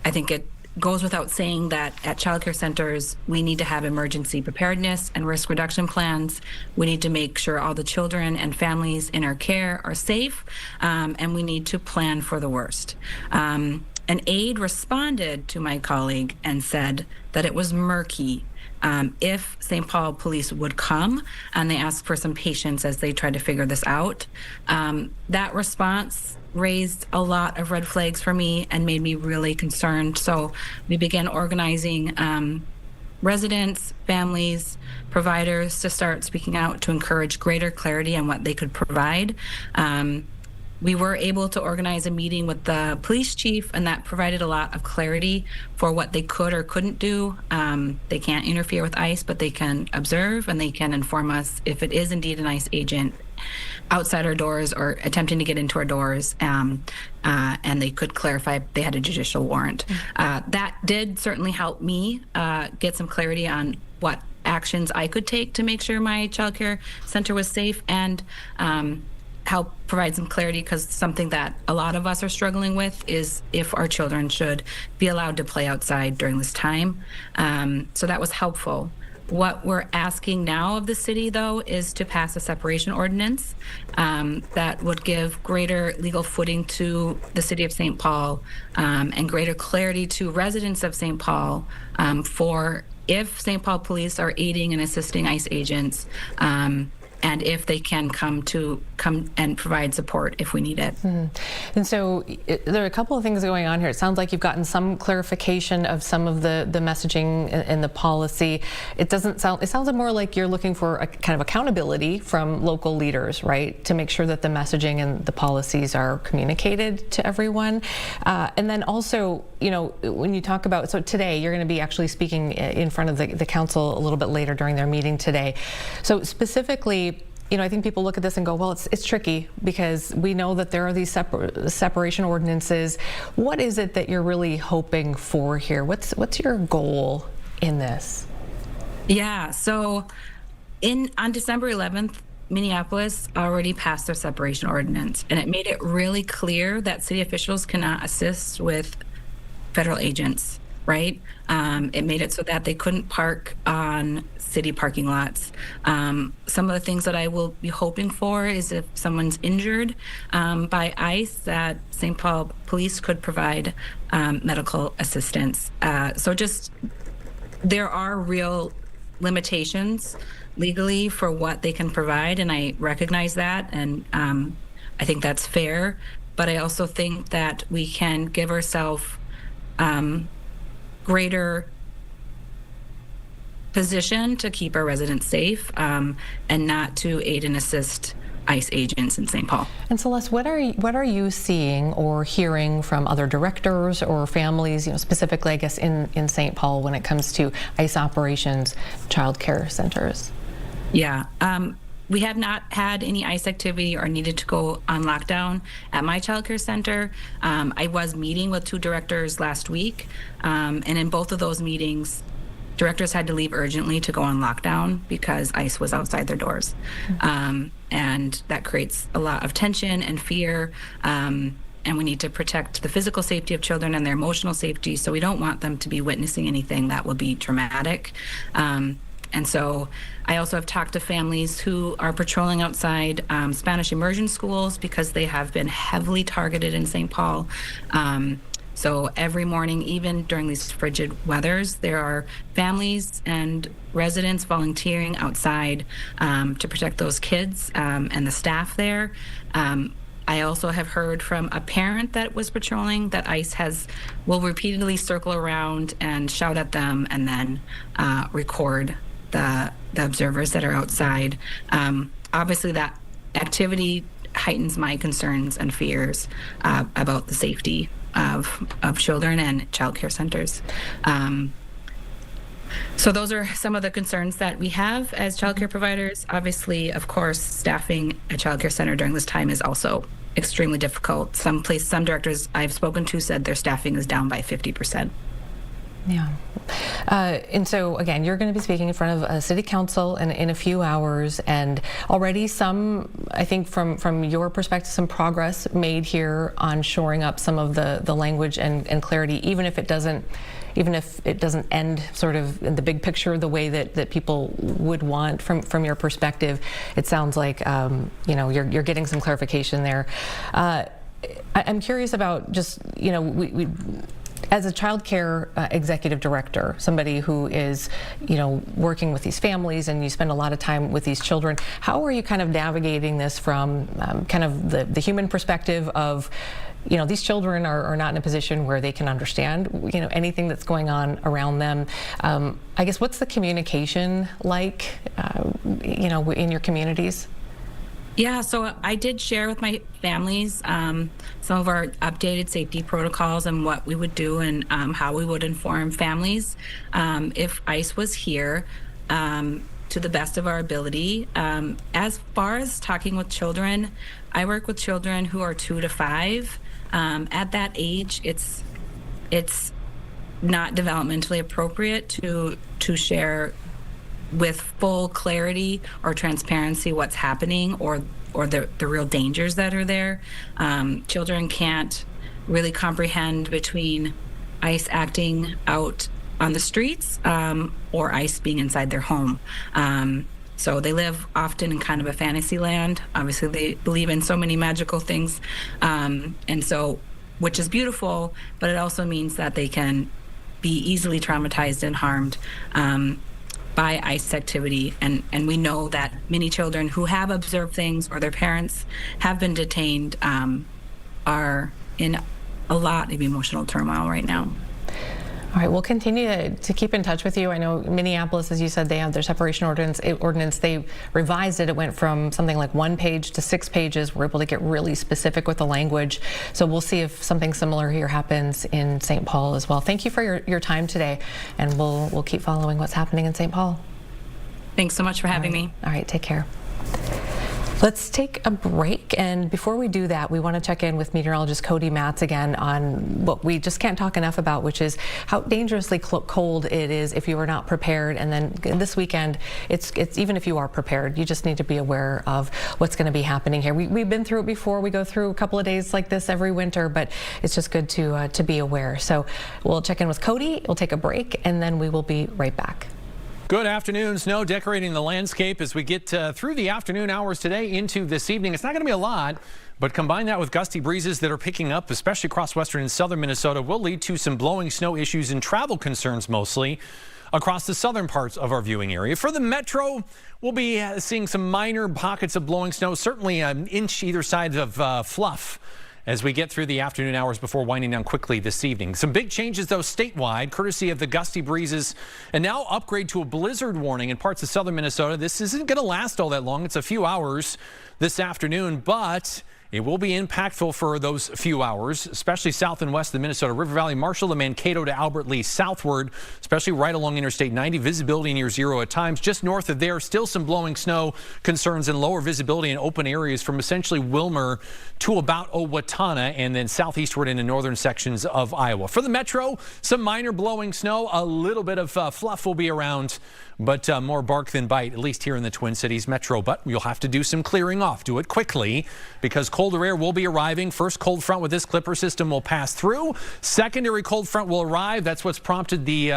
think it goes without saying that at childcare centers, we need to have emergency preparedness and risk reduction plans. We need to make sure all the children and families in our care are safe, and we need to plan for the worst. An aide responded to my colleague and said that it was murky if St. Paul police would come, and they asked for some patience as they tried to figure this out. That response raised a lot of red flags for me and made me really concerned. So we began organizing residents, families, providers to start speaking out to encourage greater clarity on what they could provide. We were able to organize a meeting with the police chief, and that provided a lot of clarity for what they could or couldn't do. They can't interfere with ICE, but they can observe and they can inform us if it is indeed an ICE agent outside our doors or attempting to get into our doors, and they could clarify if they had a judicial warrant. That did certainly help me get some clarity on what actions I could take to make sure my childcare center was safe, and help provide some clarity, because something that a lot of us are struggling with is if our children should be allowed to play outside during this time. So that was helpful. What we're asking now of the city, though, is to pass a separation ordinance that would give greater legal footing to the city of St. Paul and greater clarity to residents of St. Paul for if St. Paul police are aiding and assisting ICE agents, and if they can come and provide support if we need it. And so there are a couple of things going on here. It sounds like you've gotten some clarification of some of the messaging and the policy. It sounds more like you're looking for a kind of accountability from local leaders, right? To make sure that the messaging and the policies are communicated to everyone. And then also, when you talk about, so today you're going to be actually speaking in front of the council a little bit later during their meeting today. So specifically, I think people look at this and go, well, it's tricky because we know that there are these separation ordinances. What is it that you're really hoping for here? What's your goal in this? Yeah, so on December 11th, Minneapolis already passed their separation ordinance, and it made it really clear that city officials cannot assist with federal agents, right? It made it so that they couldn't park on city parking lots. Some of the things that I will be hoping for is if someone's injured by ICE, that St. Paul police could provide medical assistance. So just, there are real limitations legally for what they can provide, and I recognize that, and I think that's fair, but I also think that we can give ourselves greater position to keep our residents safe and not to aid and assist ICE agents in St. Paul. And Celeste, what are you seeing or hearing from other directors or families, specifically, I guess, in St. Paul when it comes to ICE operations, childcare centers? Yeah. We have not had any ICE activity or needed to go on lockdown at my childcare center. I was meeting with 2 directors last week, and in both of those meetings, directors had to leave urgently to go on lockdown because ICE was outside their doors. And that creates a lot of tension and fear. And we need to protect the physical safety of children and their emotional safety. So we don't want them to be witnessing anything that will be traumatic. And so I also have talked to families who are patrolling outside Spanish immersion schools because they have been heavily targeted in St. Paul. So every morning, even during these frigid weathers, there are families and residents volunteering outside to protect those kids and the staff there. I also have heard from a parent that was patrolling that ICE will repeatedly circle around and shout at them and then record the observers that are outside. Obviously, that activity heightens my concerns and fears about the safety of children and childcare centers. So those are some of the concerns that we have as childcare providers. Obviously, of course, staffing a childcare center during this time is also extremely difficult. Some directors I've spoken to said their staffing is down by 50%. Yeah. And so, again, you're going to be speaking in front of a city council in a few hours, and already some, I think from your perspective, some progress made here on shoring up some of the language and clarity, even if it doesn't end sort of in the big picture the way that people would want from your perspective. It sounds like you're getting some clarification there. I'm curious about just, we as a child care executive director, somebody who is, working with these families, and you spend a lot of time with these children, how are you kind of navigating this from kind of the human perspective of, these children are not in a position where they can understand, anything that's going on around them. I guess, what's the communication like, in your communities? Yeah, so I did share with my families some of our updated safety protocols and what we would do and how we would inform families if ICE was here to the best of our ability. As far as talking with children, I work with children who are 2 to 5. At that age, it's not developmentally appropriate to share with full clarity or transparency what's happening or the real dangers that are there. Children can't really comprehend between ICE acting out on the streets or ICE being inside their home. So they live often in kind of a fantasy land. Obviously, they believe in so many magical things. And so, which is beautiful, but it also means that they can be easily traumatized and harmed by ICE activity. And we know that many children who have observed things or their parents have been detained are in a lot of emotional turmoil right now. All right, we'll continue to keep in touch with you. I know Minneapolis, as you said, they have their separation ordinance. They revised it. It went from something like 1 page to 6 pages. We're able to get really specific with the language. So we'll see if something similar here happens in St. Paul as well. Thank you for your time today, and we'll keep following what's happening in St. Paul. Thanks so much for having me. All right, take care. Let's take a break, and before we do that, we want to check in with meteorologist Cody Matz again on what we just can't talk enough about, which is how dangerously cold it is if you are not prepared. And then this weekend, it's even if you are prepared, you just need to be aware of what's going to be happening here. We've been through it before. We go through a couple of days like this every winter, but it's just good to be aware. So we'll check in with Cody. We'll take a break, and then we will be right back. Good afternoon. Snow decorating the landscape as we get through the afternoon hours today into this evening. It's not going to be a lot, but combine that with gusty breezes that are picking up, especially across western and southern Minnesota, will lead to some blowing snow issues and travel concerns mostly across the southern parts of our viewing area. For the metro, we'll be seeing some minor pockets of blowing snow, certainly an inch either side of fluff as we get through the afternoon hours before winding down quickly this evening. Some big changes, though, statewide, courtesy of the gusty breezes, and now upgrade to a blizzard warning in parts of southern Minnesota. This isn't going to last all that long. It's a few hours this afternoon, but it will be impactful for those few hours, especially south and west of the Minnesota River Valley, Marshall to Mankato to Albert Lee southward, especially right along Interstate 90. Visibility near zero at times. Just north of there, still some blowing snow concerns and lower visibility in open areas from essentially Wilmer to about Owatonna and then southeastward into northern sections of Iowa. For the metro, some minor blowing snow. A little bit of fluff will be around, but more bark than bite, at least here in the Twin Cities metro. But you'll have to do some clearing off. Do it quickly because cold colder air will be arriving. First cold front with this Clipper system will pass through. Secondary cold front will arrive. That's what's prompted the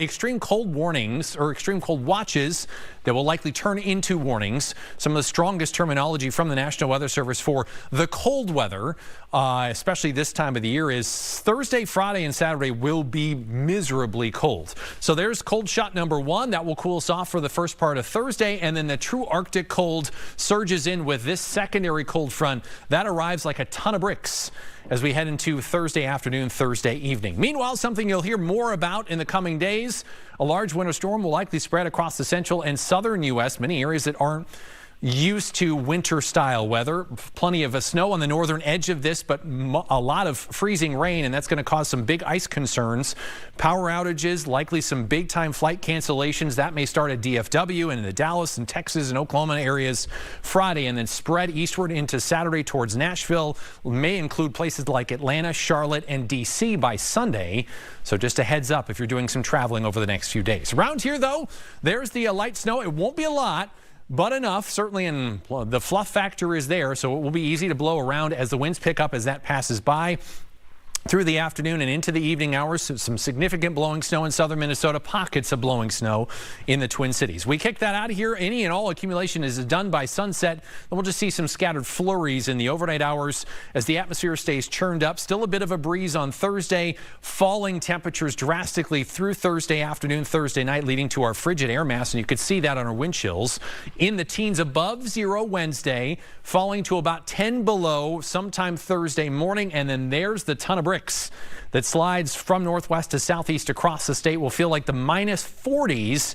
extreme cold warnings or extreme cold watches that will likely turn into warnings. Some of the strongest terminology from the National Weather Service for the cold weather, especially this time of the year, is Thursday, Friday, and Saturday will be miserably cold. So there's cold shot number one. That will cool us off for the first part of Thursday, and then the true Arctic cold surges in with this secondary cold front. That arrives like a ton of bricks as we head into Thursday afternoon, Thursday evening. Meanwhile, something you'll hear more about in the coming days, a large winter storm will likely spread across the central and southern U.S., many areas that aren't used to winter-style weather. Plenty of snow on the northern edge of this, but a lot of freezing rain, and that's going to cause some big ice concerns. Power outages, likely some big-time flight cancellations. That may start at DFW and in the Dallas and Texas and Oklahoma areas Friday, and then spread eastward into Saturday towards Nashville. May include places like Atlanta, Charlotte, and D.C. by Sunday. So just a heads up if you're doing some traveling over the next few days. Around here, though, there's the light snow. It won't be a lot, but enough, certainly, and the fluff factor is there, so it will be easy to blow around as the winds pick up as that passes by. Through the afternoon and into the evening hours, some significant blowing snow in southern Minnesota, pockets of blowing snow in the Twin Cities. We kick that out of here. Any and all accumulation is done by sunset. Then we'll just see some scattered flurries in the overnight hours as the atmosphere stays churned up. Still a bit of a breeze on Thursday. Falling temperatures drastically through Thursday afternoon, Thursday night, leading to our frigid air mass. And you could see that on our wind chills. In the teens above zero Wednesday, falling to about 10 below sometime Thursday morning. And then there's the ton of bricks that slides from northwest to southeast across the state. Will feel like the minus 40s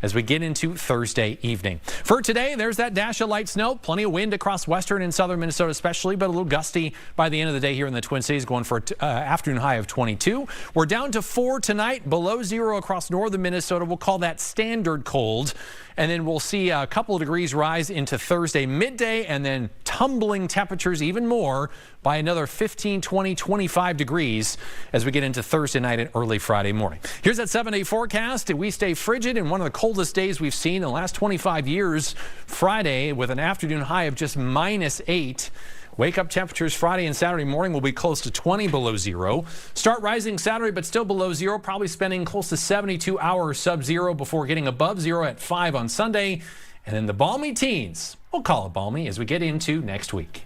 as we get into Thursday evening. For today, there's that dash of light snow. Plenty of wind across western and southern Minnesota especially, but a little gusty by the end of the day here in the Twin Cities, going for an afternoon high of 22. We're down to 4 tonight, below zero across northern Minnesota. We'll call that standard cold. And then we'll see a couple of degrees rise into Thursday midday, and then tumbling temperatures even more by another 15, 20, 25 degrees as we get into Thursday night and early Friday morning. Here's that 7-day forecast. We stay frigid in one of the coldest days we've seen in the last 25 years. Friday with an afternoon high of just -8. Wake up temperatures Friday and Saturday morning will be close to 20 below zero. Start rising Saturday, but still below zero, probably spending close to 72 hours sub-zero before getting above zero at 5 on Sunday. And then the balmy teens, we'll call it balmy, as we get into next week.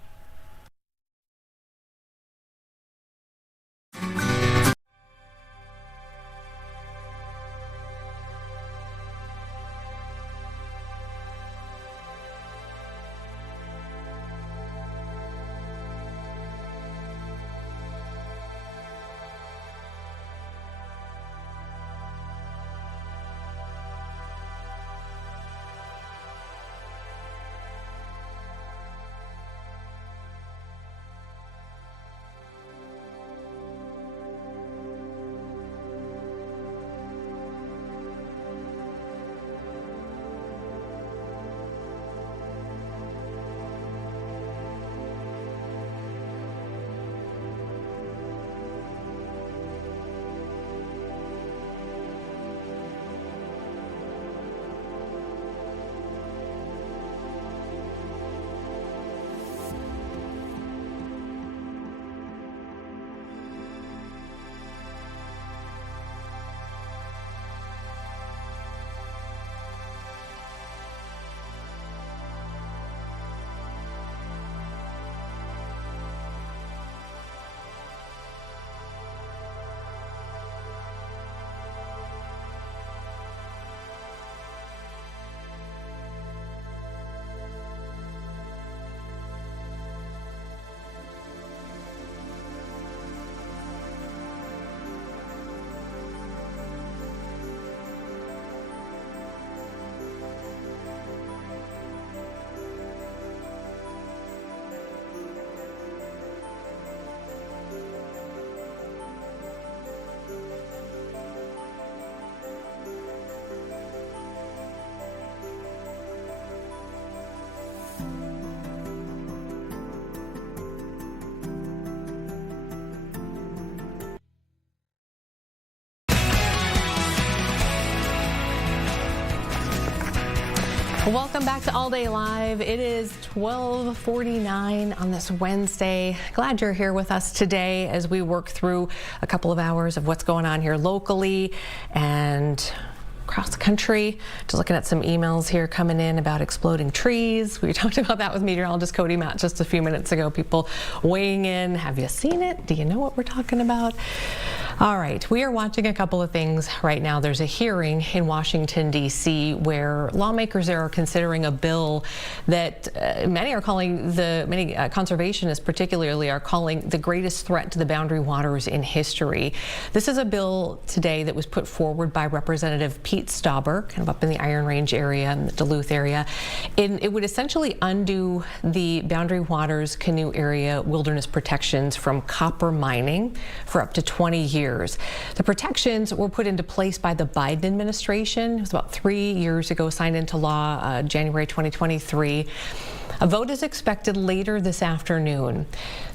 Welcome back to All Day Live. It is 12:49 on this Wednesday. Glad you're here with us today as we work through a couple of hours of what's going on here locally and across the country. Just looking at some emails here coming in about exploding trees. We talked about that with meteorologist Cody Matt just a few minutes ago. People weighing in. Have you seen it? Do you know what we're talking about? All right, we are watching a couple of things right now. There's a hearing in Washington, D.C. where lawmakers there are considering a bill that many conservationists particularly are calling the greatest threat to the boundary waters in history. This is a bill today that was put forward by Representative Pete Stauber, kind of up in the Iron Range area, in the Duluth area. It would essentially undo the boundary waters canoe area wilderness protections from copper mining for up to 20 years. The protections were put into place by the Biden administration. It was about 3 years ago, signed into law January 2023. A vote is expected later this afternoon.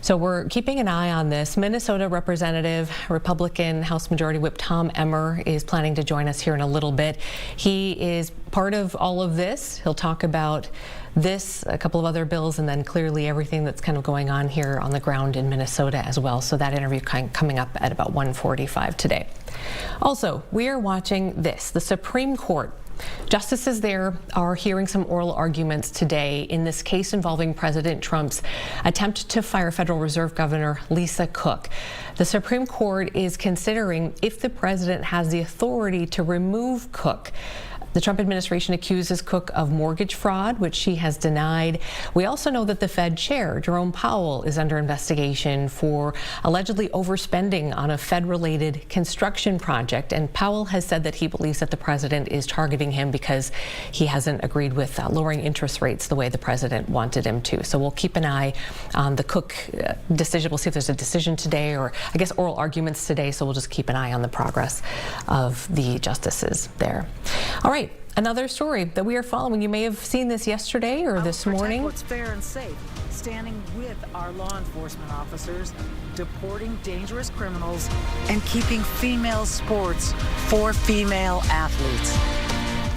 So we're keeping an eye on this. Minnesota Representative, Republican House Majority Whip Tom Emmer is planning to join us here in a little bit. He is part of all of this. He'll talk about this, a couple of other bills, and then clearly everything that's kind of going on here on the ground in Minnesota as well. So that interview coming up at about 1:45 today. Also, we are watching this. The Supreme Court. Justices there are hearing some oral arguments today in this case involving President Trump's attempt to fire Federal Reserve Governor Lisa Cook. The Supreme Court is considering if the president has the authority to remove Cook. The Trump administration accuses Cook of mortgage fraud, which she has denied. We also know that the Fed chair, Jerome Powell, is under investigation for allegedly overspending on a Fed-related construction project. And Powell has said that he believes that the president is targeting him because he hasn't agreed with lowering interest rates the way the president wanted him to. So we'll keep an eye on the Cook decision. We'll see if there's a decision today, or I guess oral arguments today. So we'll just keep an eye on the progress of the justices there. All right. Another story that we are following. You may have seen this yesterday or this morning. What's fair and safe, standing with our law enforcement officers, deporting dangerous criminals, and keeping female sports for female athletes.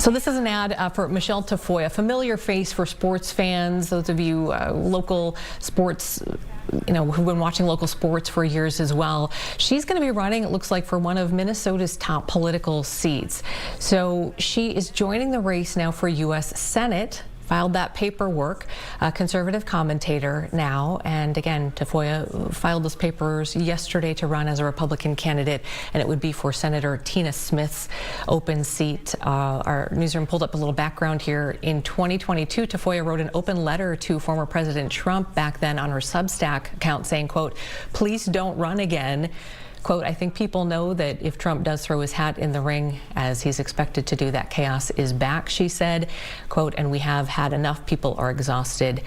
So this is an ad for Michelle Tafoya, a familiar face for sports fans, those of you local sports, who've been watching local sports for years as well. She's going to be running, it looks like, for one of Minnesota's top political seats. So she is joining the race now for U.S. Senate. Filed that paperwork, a conservative commentator now. And again, Tafoya filed those papers yesterday to run as a Republican candidate, and it would be for Senator Tina Smith's open seat. Our newsroom pulled up a little background here. In 2022, Tafoya wrote an open letter to former President Trump back then on her Substack account saying, quote, "Please don't run again." Quote, "I think people know that if Trump does throw his hat in the ring, as he's expected to do, that chaos is back," she said. Quote, "And we have had enough. People are exhausted,"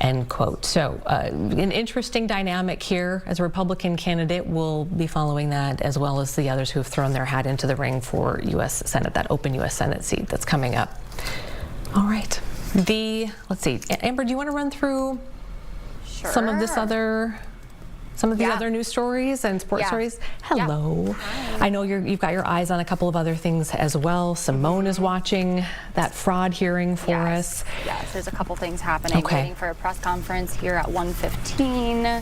end quote. So an interesting dynamic here. As a Republican candidate, we'll be following that, as well as the others who have thrown their hat into the ring for U.S. Senate, that open U.S. Senate seat that's coming up. All right. Let's see. Amber, do you want to run through some of the other news stories and sports stories? Hello. Hi. I know you've got your eyes on a couple of other things as well. Simone is watching that fraud hearing for us. Yes, there's a couple things happening. Okay. Waiting for a press conference here at 1:15.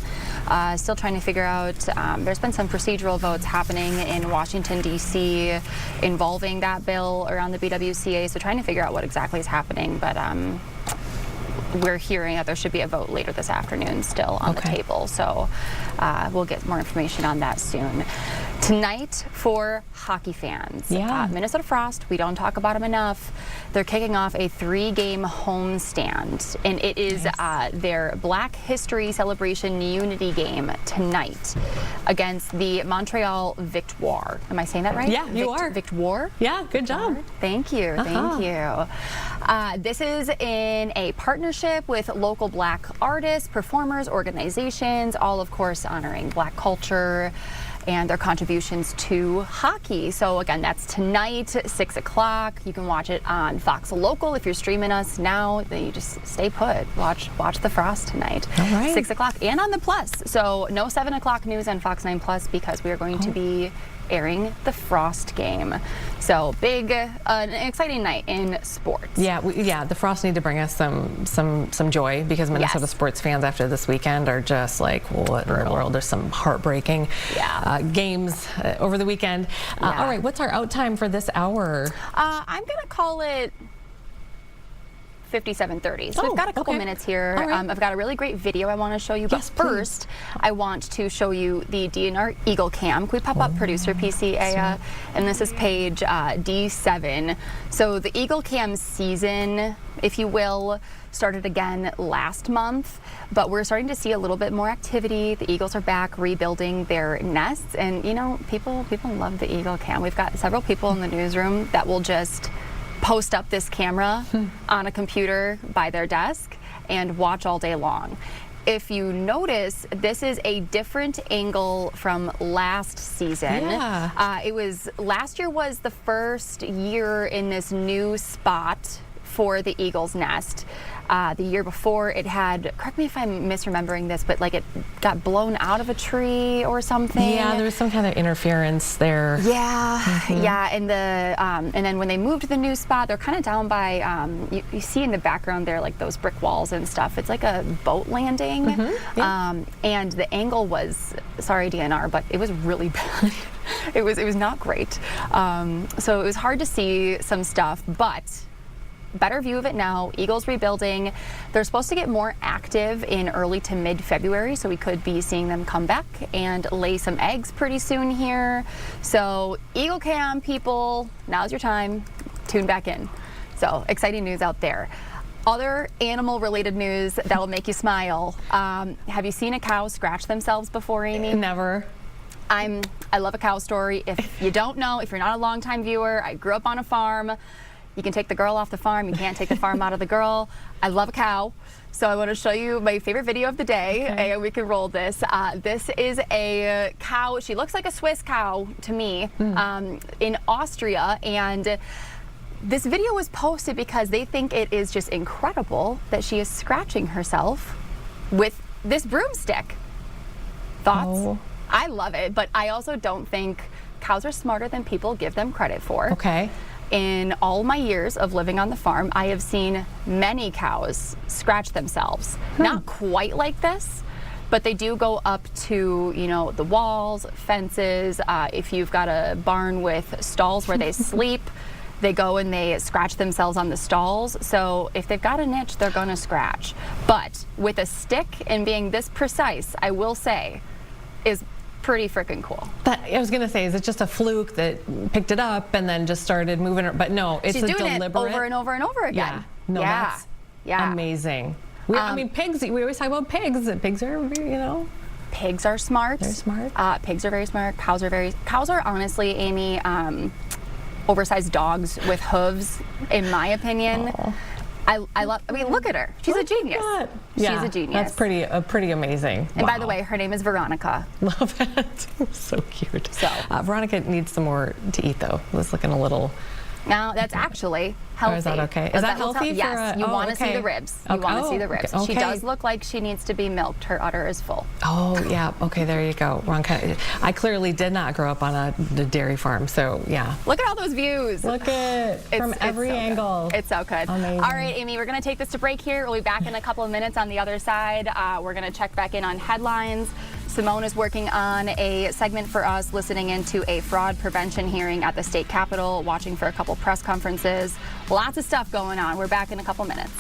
Still trying to figure out, there's been some procedural votes happening in Washington, D.C. involving that bill around the BWCA. So trying to figure out what exactly is happening. But we're hearing that there should be a vote later this afternoon still on the table. So we'll get more information on that soon. Tonight for hockey fans, Minnesota Frost, we don't talk about them enough. They're kicking off a 3-game homestand, and it is their Black History Celebration Unity game tonight against the Montreal Victoire. Am I saying that right? Yeah, you are. Victoire? Yeah, good job. Thank you. Thank you. This is in a partnership with local Black artists, performers, organizations, all, of course, honoring Black culture and their contributions to hockey. So again, that's tonight, 6 o'clock. You can watch it on Fox Local. If you're streaming us now, then you just stay put. Watch the Frost tonight. All right. 6 o'clock and on the Plus. So no 7 o'clock news on Fox 9 Plus because we are going to be airing the Frost game. So big, an exciting night in sports. Yeah, the Frost need to bring us some joy, because Minnesota sports fans after this weekend are just like, what in the world? There's some heartbreaking games over the weekend. All right, what's our out time for this hour? I'm gonna call it 57:30. So we've got a couple minutes here. Right. I've got a really great video I want to show you. But first, I want to show you the DNR Eagle Cam. Can we pop up producer PC, Aya? And this is page D7. So the Eagle Cam season, if you will, started again last month, but we're starting to see a little bit more activity. The eagles are back rebuilding their nests, and you know, people love the Eagle Cam. We've got several people in the newsroom that will just post up this camera on a computer by their desk and watch all day long. If you notice, this is a different angle from last season. It was last year was the first year in this new spot for the eagle's nest. The year before, it had, correct me if I'm misremembering this, but like it got blown out of a tree or something. Yeah, there was some kind of interference there. Yeah, and then when they moved to the new spot, they're kind of down by, you see in the background there, like those brick walls and stuff. It's like a boat landing. And the angle was, sorry DNR, but it was really bad. It was not great. So it was hard to see some stuff, but better view of it now. Eagles rebuilding. They're supposed to get more active in early to mid-February, so we could be seeing them come back and lay some eggs pretty soon here. So Eagle Cam people, now's your time. Tune back in. So exciting news out there. Other animal-related news that will make you smile. Have you seen a cow scratch themselves before, Amy? Never. I love a cow story. If you don't know, if you're not a longtime viewer, I grew up on a farm. You can take the girl off the farm. You can't take the farm out of the girl. I love a cow. So I want to show you my favorite video of the day. And we can roll this. This is a cow. She looks like a Swiss cow to me in Austria. And this video was posted because they think it is just incredible that she is scratching herself with this broomstick. Thoughts? Oh. I love it, but I also don't think cows are smarter than people give them credit for. Okay. In all my years of living on the farm, I have seen many cows scratch themselves. Not quite like this, but they do go up to, you know, the walls, fences. If you've got a barn with stalls where they sleep, they go and they scratch themselves on the stalls. So if they've got a niche, they're going to scratch. But with a stick and being this precise, I will say, is pretty freaking cool. But I was gonna say, is it just a fluke that picked it up and then just started moving it? But no, it's She's a doing deliberate. it over and over and over again. That's amazing. I mean, pigs. We always talk about pigs. Pigs are, you know. Pigs are smart. They're smart. Pigs are very smart. Cows are honestly, Amy, oversized dogs with hooves, in my opinion. I mean, look at her. She's a genius. She's a genius. That's pretty amazing. And by the way, her name is Veronica. Love it. So cute. So Veronica needs some more to eat, though. It was looking a little. Now that's actually healthy. Or is that okay? Is that healthy? Yes. You want to see the ribs. You want to see the ribs. Okay. She does look like she needs to be milked. Her udder is full. Oh yeah. Okay, there you go. Wrong kind. I clearly did not grow up on a dairy farm, so yeah. Look at all those views. Look at from every angle. It's so good. Amazing. All right, Amy, we're going to take this to break here. We'll be back in a couple of minutes on the other side. We're going to check back in on headlines. Simone is working on a segment for us, listening into a fraud prevention hearing at the state capitol, watching for a couple press conferences. Lots of stuff going on. We're back in a couple minutes.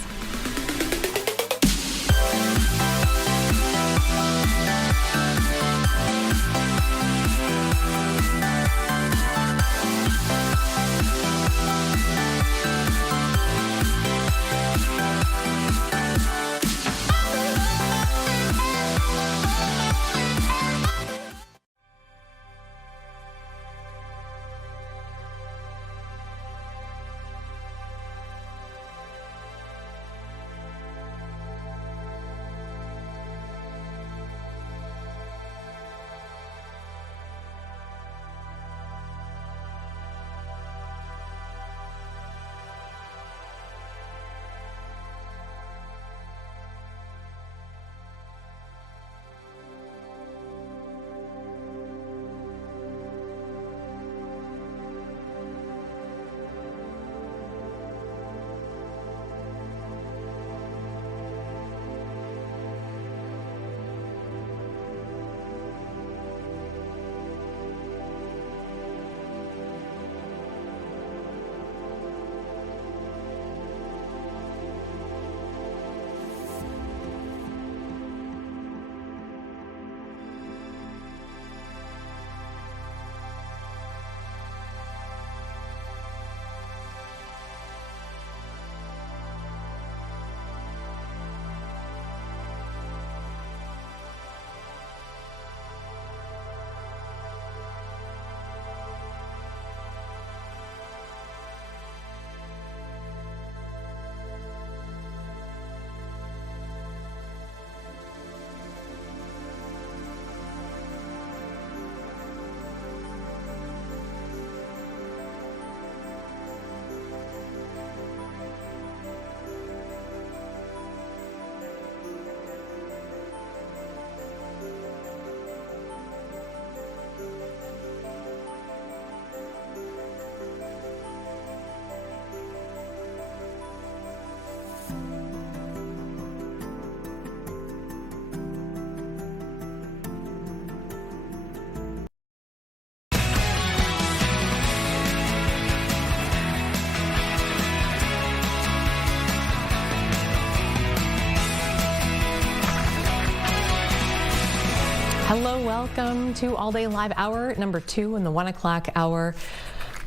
Welcome to All Day Live Hour number 2 in the 1 o'clock hour.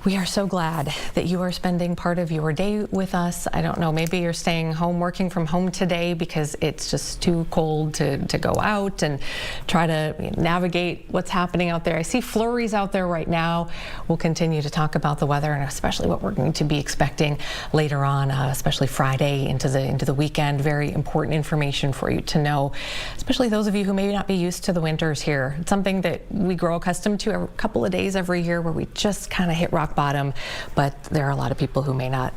We are so glad that you are spending part of your day with us. I don't know, maybe you're staying home, working from home today because it's just too cold to go out and try to navigate what's happening out there. I see flurries out there right now. We'll continue to talk about the weather and especially what we're going to be expecting later on, especially Friday into the weekend. Very important information for you to know, especially those of you who may not be used to the winters here. It's something that we grow accustomed to a couple of days every year where we just kind of hit rock bottom, but there are a lot of people who may not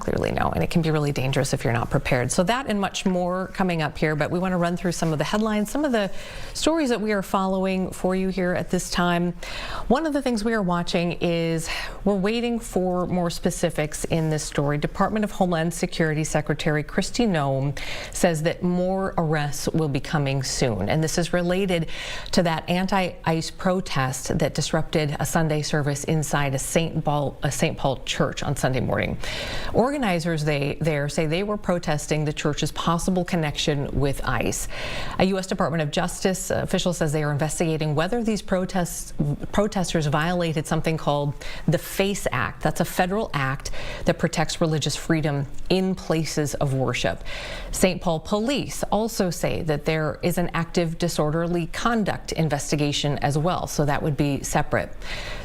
clearly know, and it can be really dangerous if you're not prepared. So that and much more coming up here, but we want to run through some of the headlines, some of the stories that we are following for you here at this time. One of the things we are watching is we're waiting for more specifics in this story. Department of Homeland Security Secretary Kristi Noem says that more arrests will be coming soon, and this is related to that anti-ICE protest that disrupted a Sunday service inside a St. Paul church on Sunday morning. Organizers there say they were protesting the church's possible connection with ICE. A U.S. Department of Justice official says they are investigating whether these protesters violated something called the FACE Act. That's a federal act that protects religious freedom in places of worship. St. Paul police also say that there is an active disorderly conduct investigation as well, so that would be separate.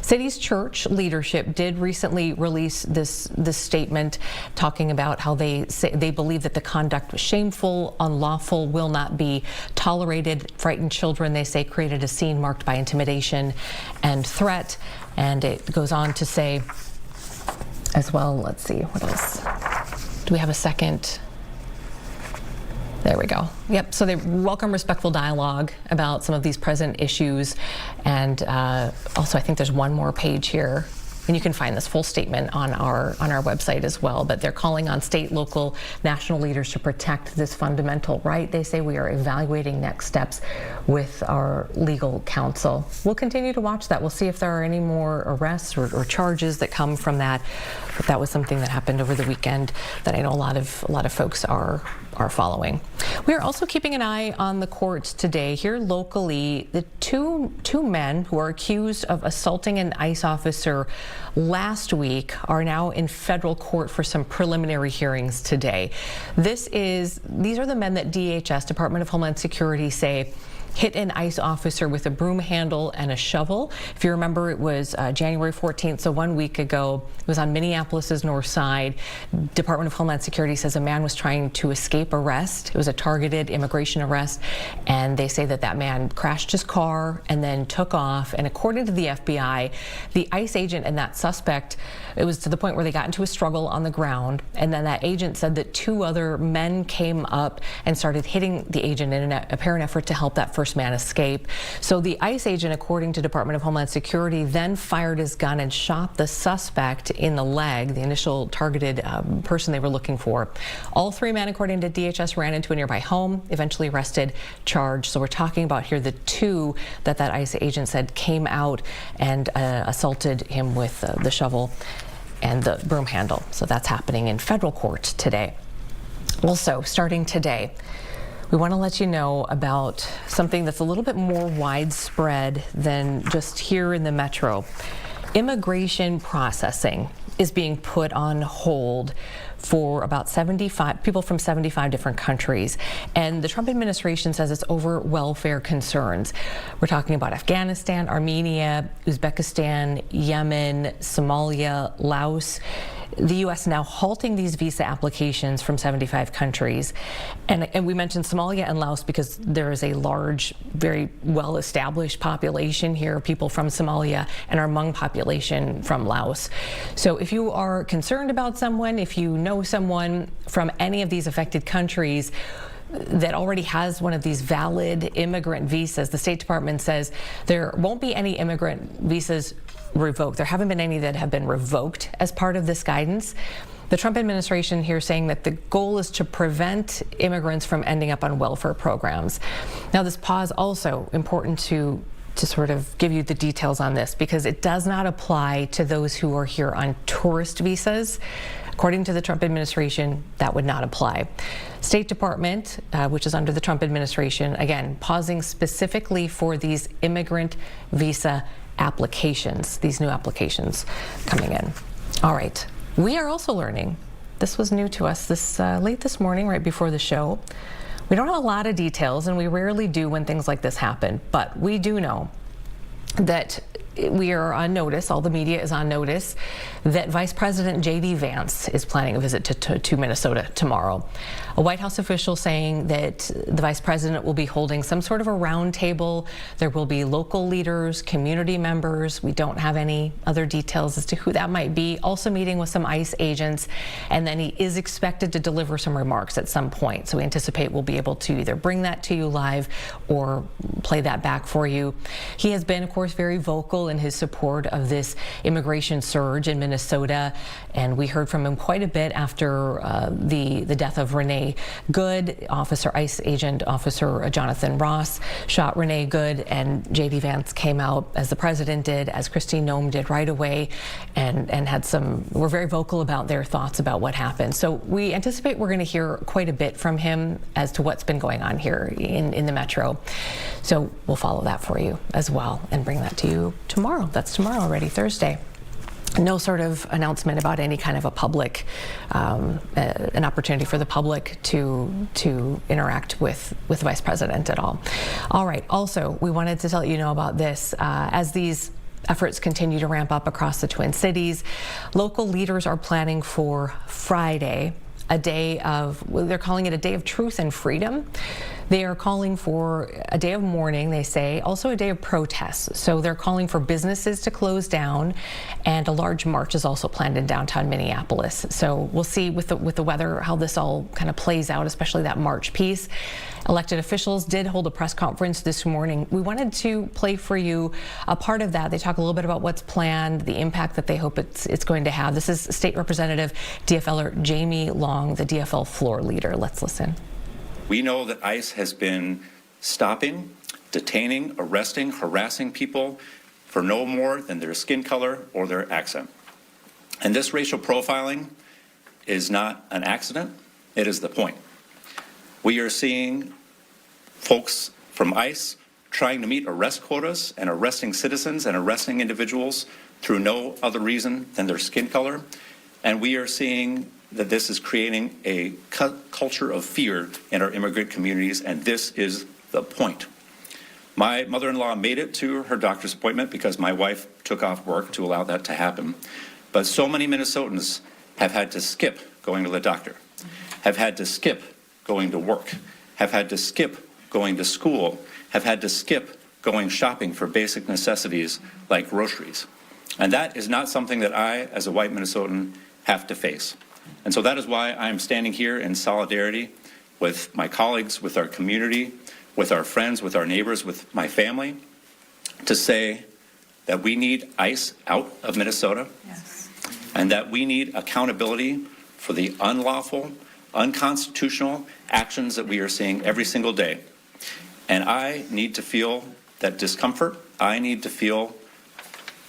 City's church leadership did recently release this statement talking about how they believe that the conduct was shameful, unlawful, will not be tolerated. Frightened children, they say, created a scene marked by intimidation and threat. And it goes on to say as well, let's see, what else? Do we have a second? There we go. Yep, so they welcome respectful dialogue about some of these present issues. And also, I think there's one more page here. And you can find this full statement on our website as well. But they're calling on state, local, national leaders to protect this fundamental right. They say we are evaluating next steps with our legal counsel. We'll continue to watch that. We'll see if there are any more arrests or charges that come from that. But that was something that happened over the weekend that I know a lot of folks are following. We are also keeping an eye on the courts today. Here locally, the two men who are accused of assaulting an ICE officer last week are now in federal court for some preliminary hearings today. These are the men that DHS, Department of Homeland Security, say hit an ICE officer with a broom handle and a shovel. If you remember, it was January 14th, so 1 week ago. It was on Minneapolis' north side. Department of Homeland Security says a man was trying to escape arrest. It was a targeted immigration arrest, and they say that man crashed his car and then took off. And according to the FBI, the ICE agent and that suspect, it was to the point where they got into a struggle on the ground, and then that agent said that 2 other men came up and started hitting the agent in an apparent effort to help that first man escape. So the ICE agent, according to Department of Homeland Security, then fired his gun and shot the suspect in the leg, the initial targeted person they were looking for. All 3 men, according to DHS, ran into a nearby home, eventually arrested, charged. So we're talking about here the 2 that ICE agent said came out and assaulted him with the shovel and the broom handle. So that's happening in federal court today. Also, starting today, we want to let you know about something that's a little bit more widespread than just here in the metro. Immigration processing is being put on hold for about 75 people from 75 different countries. And the Trump administration says it's over welfare concerns. We're talking about Afghanistan, Armenia, Uzbekistan, Yemen, Somalia, Laos. The U.S. now halting these visa applications from 75 countries. And we mentioned Somalia and Laos because there is a large, very well-established population here, people from Somalia, and our Hmong population from Laos. So if you are concerned about someone, if you know someone from any of these affected countries that already has one of these valid immigrant visas, the State Department says there won't be any immigrant visas revoked. There haven't been any that have been revoked as part of this guidance. The Trump administration here saying that the goal is to prevent immigrants from ending up on welfare programs. Now, this pause also important to to sort of give you the details on this, because it does not apply to those who are here on tourist visas. According to the Trump administration, that would not apply. State Department, which is under the Trump administration, again, pausing specifically for these immigrant visa applications, these new applications coming in. All right, we are also learning, this was new to us this late this morning, right before the show. We don't have a lot of details, and we rarely do when things like this happen, but we do know that we are on notice, all the media is on notice, that Vice President J.D. Vance is planning a visit to Minnesota tomorrow. A White House official saying that the Vice President will be holding some sort of a roundtable. There will be local leaders, community members. We don't have any other details as to who that might be. Also meeting with some ICE agents, and then he is expected to deliver some remarks at some point. So we anticipate we'll be able to either bring that to you live or play that back for you. He has been, of course, very vocal in his support of this immigration surge in Minnesota, and we heard from him quite a bit after the death of Renee Good. ICE agent Officer Jonathan Ross shot Renee Good, and J.D. Vance came out, as the president did, as Christine Noem did, right away, and were very vocal about their thoughts about what happened. So we anticipate we're going to hear quite a bit from him as to what's been going on here in the metro. So we'll follow that for you as well and bring that to you tomorrow. That's tomorrow already, Thursday. No sort of announcement about any kind of a public, an opportunity for the public to interact with the Vice President at all. All right, also, we wanted to let you know about this. As these efforts continue to ramp up across the Twin Cities, local leaders are planning for Friday a day of, they're calling it a day of truth and freedom. They are calling for a day of mourning, they say, also a day of protests. So they're calling for businesses to close down, and a large march is also planned in downtown Minneapolis. So we'll see with the weather how this all kind of plays out, especially that march piece. Elected officials did hold a press conference this morning. We wanted to play for you a part of that. They talk a little bit about what's planned, the impact that they hope it's going to have. This is State Representative DFLer Jamie Long, the DFL floor leader. Let's listen. We know that ICE has been stopping, detaining, arresting, harassing people for no more than their skin color or their accent. And this racial profiling is not an accident, it is the point. We are seeing folks from ICE trying to meet arrest quotas and arresting citizens and arresting individuals through no other reason than their skin color. And we are seeing that this is creating a culture of fear in our immigrant communities, and this is the point. My mother-in-law made it to her doctor's appointment because my wife took off work to allow that to happen. But so many Minnesotans have had to skip going to the doctor, have had to skip going to work, have had to skip going to school, have had to skip going shopping for basic necessities like groceries. And that is not something that I, as a white Minnesotan, have to face. And so that is why I am standing here in solidarity with my colleagues, with our community, with our friends, with our neighbors, with my family, to say that we need ICE out of Minnesota, yes, and that we need accountability for the unlawful, unconstitutional actions that we are seeing every single day. And I need to feel that discomfort. I need to feel,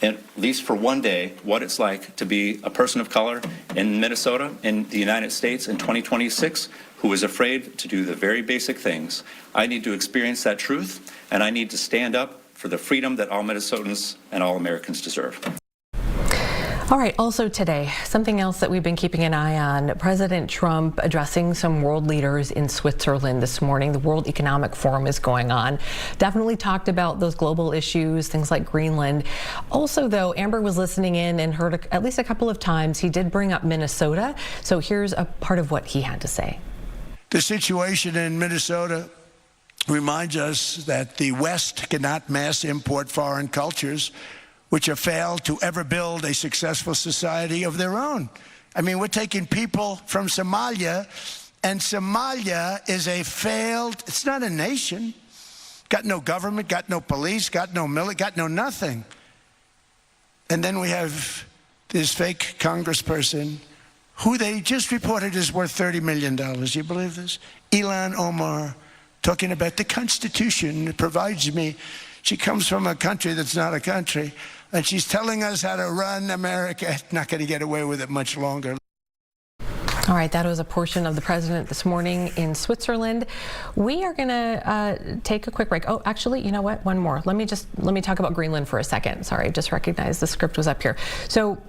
at least for one day, what it's like to be a person of color in Minnesota, in the United States in 2026, who is afraid to do the very basic things. I need to experience that truth, and I need to stand up for the freedom that all Minnesotans and all Americans deserve. All right, also today, something else that we've been keeping an eye on, President Trump addressing some world leaders in Switzerland this morning. The World Economic Forum is going on. Definitely talked about those global issues, things like Greenland. Also, though, Amber was listening in and heard at least a couple of times he did bring up Minnesota. So here's a part of what he had to say. The situation in Minnesota reminds us that the West cannot mass import foreign cultures which have failed to ever build a successful society of their own. I mean, we're taking people from Somalia, and Somalia is a failed, it's not a nation. Got no government, got no police, got no military, got no nothing. And then we have this fake congressperson who they just reported is worth $30 million. You believe this? Ilhan Omar, talking about the Constitution that provides me She comes from a country that's not a country, and she's telling us how to run America. Not going to get away with it much longer. All right, that was a portion of the president this morning in Switzerland. We are going to take a quick break. Oh, actually, you know what? One more. Let me talk about Greenland for a second. Sorry, I just recognized the script was up here. So,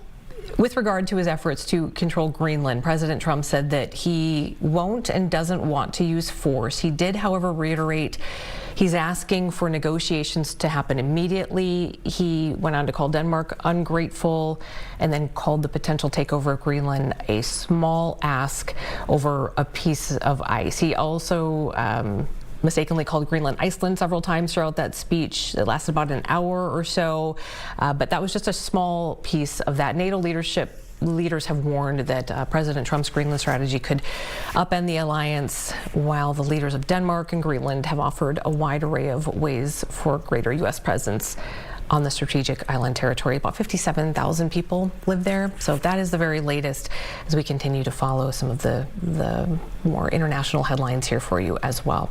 with regard to his efforts to control Greenland, President Trump said that he won't and doesn't want to use force. He did, however, reiterate he's asking for negotiations to happen immediately. He went on to call Denmark ungrateful and then called the potential takeover of Greenland a small ask over a piece of ice. He also mistakenly called Greenland Iceland several times throughout that speech. It lasted about an hour or so, but that was just a small piece of that. NATO leaders have warned that President Trump's Greenland strategy could upend the alliance, while the leaders of Denmark and Greenland have offered a wide array of ways for greater U.S. presence on the strategic island territory. About 57,000 people live there. So that is the very latest as we continue to follow some of the more international headlines here for you as well.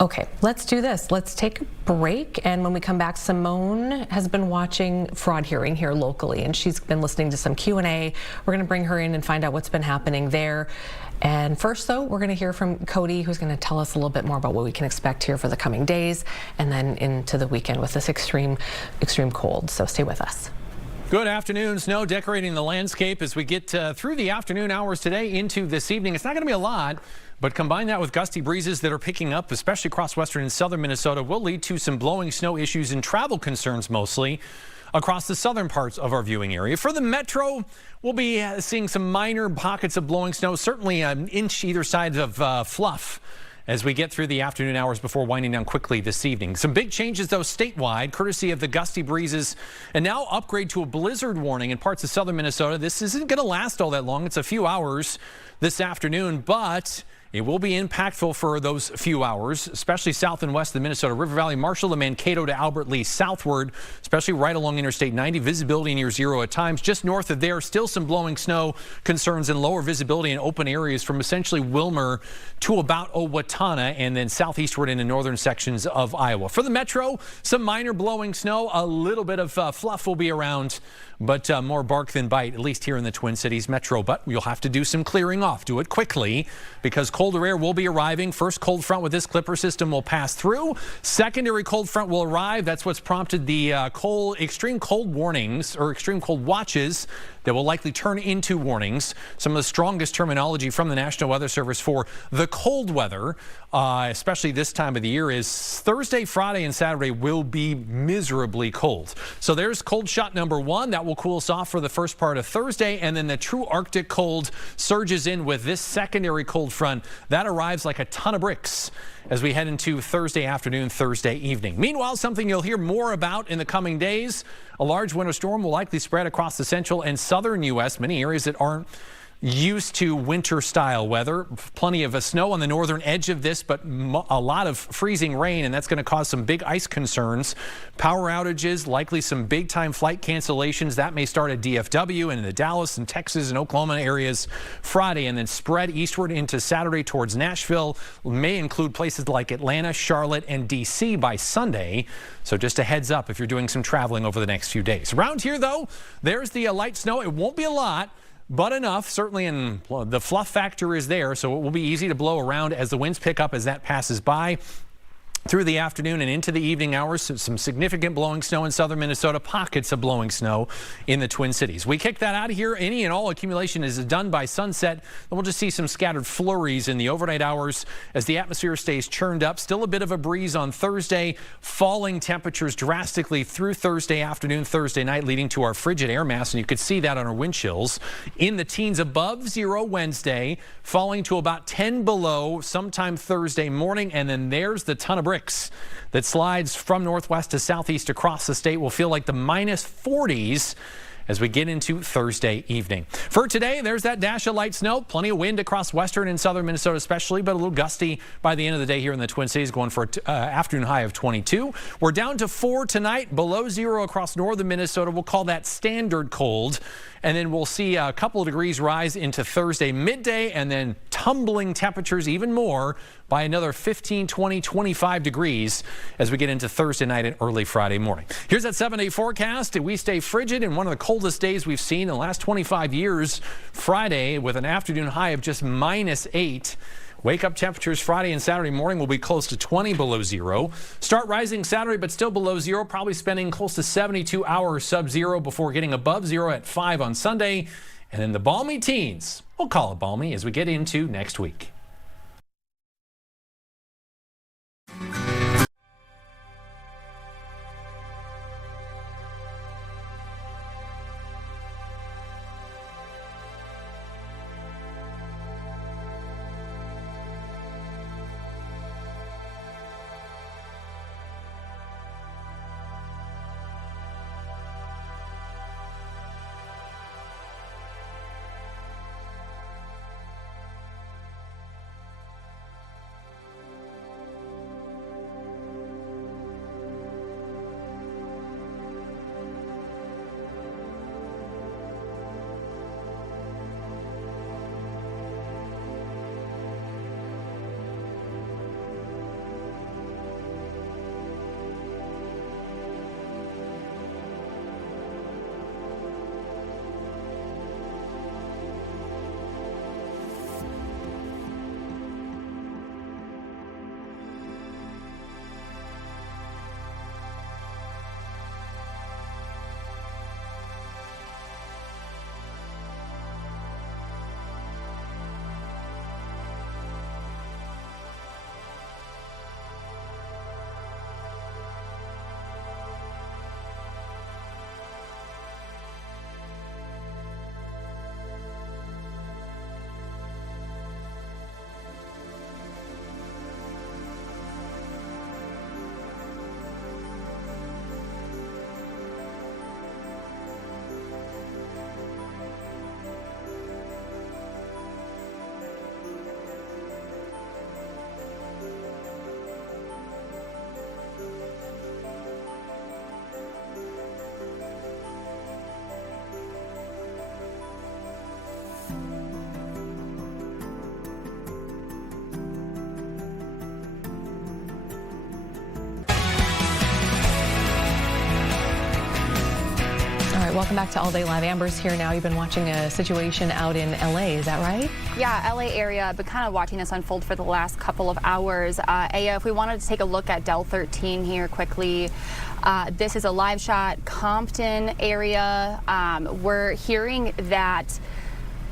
Okay, let's do this. Let's take a break. And when we come back, Simone has been watching fraud hearing here locally, and she's been listening to some Q&A. We're going to bring her in and find out what's been happening there. And first, though, we're going to hear from Cody, who's going to tell us a little bit more about what we can expect here for the coming days and then into the weekend with this extreme cold. So stay with us. Good afternoon. Snow decorating the landscape as we get through the afternoon hours today into this evening. It's not going to be a lot, but combine that with gusty breezes that are picking up, especially across western and southern Minnesota, will lead to some blowing snow issues and travel concerns mostly across the southern parts of our viewing area. For the metro, we'll be seeing some minor pockets of blowing snow, certainly an inch either side of fluff as we get through the afternoon hours before winding down quickly this evening. Some big changes, though, statewide, courtesy of the gusty breezes, and now upgrade to a blizzard warning in parts of southern Minnesota. This isn't going to last all that long. It's a few hours this afternoon, but it will be impactful for those few hours, especially south and west of the Minnesota River Valley, Marshall to Mankato to Albert Lee southward, especially right along Interstate 90. Visibility near zero at times. Just north of there, still some blowing snow concerns and lower visibility in open areas from essentially Wilmer to about Owatonna and then southeastward into northern sections of Iowa. For the metro, some minor blowing snow. A little bit of fluff will be around, but more bark than bite, at least here in the Twin Cities metro. But you'll have to do some clearing off. Do it quickly because colder air will be arriving. First cold front with this Clipper system will pass through. Secondary cold front will arrive. That's what's prompted the extreme cold warnings or extreme cold watches that will likely turn into warnings. Some of the strongest terminology from the National Weather Service for the cold weather, especially this time of the year, is Thursday, Friday, and Saturday will be miserably cold. So there's cold shot number one. That will cool us off for the first part of Thursday, and then the true Arctic cold surges in with this secondary cold front. That arrives like a ton of bricks as we head into Thursday afternoon, Thursday evening. Meanwhile, something you'll hear more about in the coming days, a large winter storm will likely spread across the central and southern U.S., many areas that aren't used to winter-style weather. Plenty of snow on the northern edge of this, but a lot of freezing rain, and that's going to cause some big ice concerns. Power outages, likely some big-time flight cancellations. That may start at DFW and in the Dallas and Texas and Oklahoma areas Friday, and then spread eastward into Saturday towards Nashville. May include places like Atlanta, Charlotte, and D.C. by Sunday. So just a heads up if you're doing some traveling over the next few days. Around here, though, there's the light snow. It won't be a lot, but enough. Certainly, and the fluff factor is there, so it will be easy to blow around as the winds pick up as that passes by. Through the afternoon and into the evening hours, some significant blowing snow in southern Minnesota, pockets of blowing snow in the Twin Cities. We kick that out of here. Any and all accumulation is done by sunset. Then we'll just see some scattered flurries in the overnight hours as the atmosphere stays churned up. Still a bit of a breeze on Thursday. Falling temperatures drastically through Thursday afternoon, Thursday night, leading to our frigid air mass. And you could see that on our wind chills. In the teens above zero Wednesday, falling to about 10 below sometime Thursday morning. And then there's the ton of bricks that slides from northwest to southeast across the state. Will feel like the minus 40s as we get into Thursday evening. For today, there's that dash of light snow. Plenty of wind across western and southern Minnesota especially, but a little gusty by the end of the day here in the Twin Cities, going for an afternoon high of 22. We're down to 4 tonight, below 0 across northern Minnesota. We'll call that standard cold. And then we'll see a couple of degrees rise into Thursday midday, and then tumbling temperatures even more by another 15, 20, 25 degrees as we get into Thursday night and early Friday morning. Here's that 7-day forecast. We stay frigid in one of the coldest days we've seen in the last 25 years. Friday with an afternoon high of just -8. Wake-up temperatures Friday and Saturday morning will be close to 20 below 0. Start rising Saturday, but still below 0, probably spending close to 72 hours sub-0 before getting above 0 at 5 on Sunday. And then the balmy teens, we'll call it balmy, as we get into next week. Welcome back to All Day Live. Amber's here now. You've been watching a situation out in LA, is that right? Yeah, LA area, but kind of watching this unfold for the last couple of hours. Aya, if we wanted to take a look at Del 13 here quickly, this is a live shot, Compton area. We're hearing that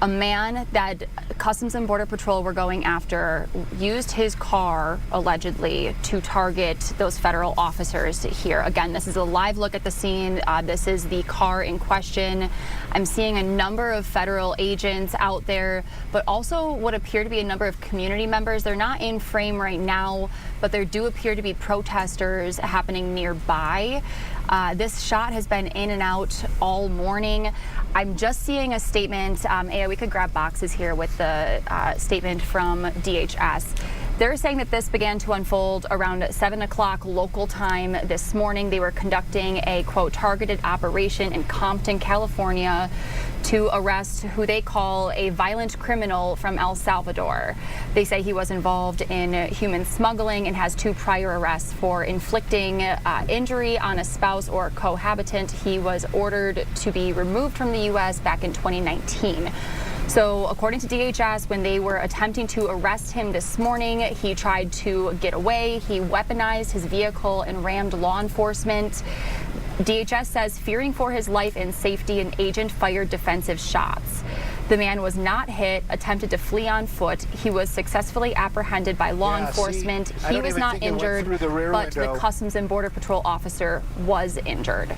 a man that Customs and Border Patrol were going after used his car, allegedly, to target those federal officers here. Again, this is a live look at the scene. This is the car in question. I'm seeing a number of federal agents out there, but also what appear to be a number of community members. They're not in frame right now, but there do appear to be protesters happening nearby. This shot has been in and out all morning. I'm just seeing a statement. We could grab boxes here with the statement from DHS. They're saying that this began to unfold around 7 o'clock local time this morning. They were conducting a, quote, targeted operation in Compton, California to arrest who they call a violent criminal from El Salvador. They say he was involved in human smuggling and has 2 prior arrests for inflicting injury on a spouse or cohabitant. He was ordered to be removed from the U.S. back in 2019. So according to DHS, when they were attempting to arrest him this morning, he tried to get away. He weaponized his vehicle and rammed law enforcement. DHS says, fearing for his life and safety, an agent fired defensive shots. The man was not hit, attempted to flee on foot. He was successfully apprehended by law enforcement. He was not injured, but the Customs and Border Patrol officer was injured.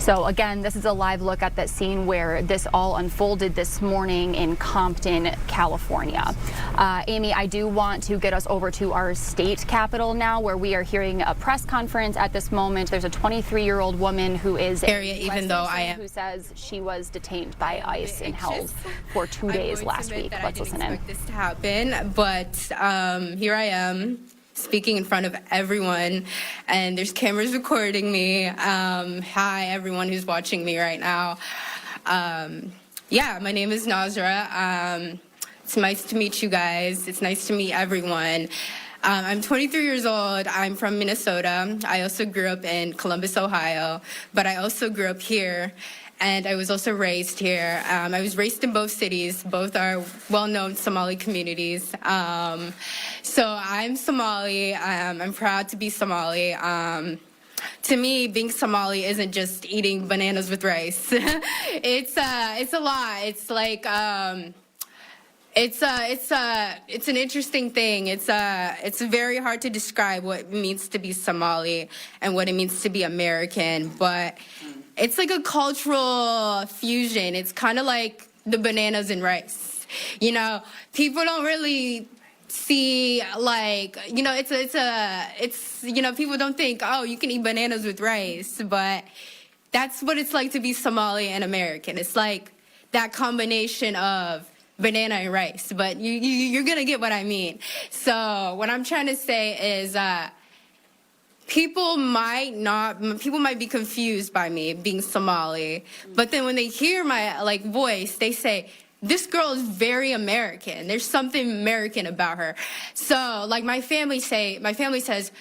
So So again, this is a live look at that scene where this all unfolded this morning in Compton, California. Amy, I do want to get us over to our state capitol now, where we are hearing a press conference at this moment. There's a 23-year-old woman who is who says she was detained by ICE and held for 2 days last week. Let's listen in. I didn't expect this to happen, but here I am, speaking in front of everyone, and there's cameras recording me. Hi, everyone who's watching me right now. Yeah, my name is Nazra. It's nice to meet you guys. It's nice to meet everyone. I'm 23 years old. I'm from Minnesota. I also grew up in Columbus, Ohio, but I also grew up here. And I was also raised here. I was raised in both cities. Both are well-known Somali communities. So I'm Somali. I'm proud to be Somali. To me, being Somali isn't just eating bananas with rice. It's a lot. It's like it's an interesting thing. It's very hard to describe what it means to be Somali and what it means to be American, but it's like a cultural fusion. It's kind of like the bananas and rice. You know, people don't really see, like, you know, it's you know, people don't think, oh, you can eat bananas with rice, but that's what it's like to be Somali and American. It's like that combination of banana and rice, but you're gonna get what I mean. So what I'm trying to say is people might be confused by me being Somali, but then when they hear my voice, they say, this girl is very American. There's something American about her. So like my family says,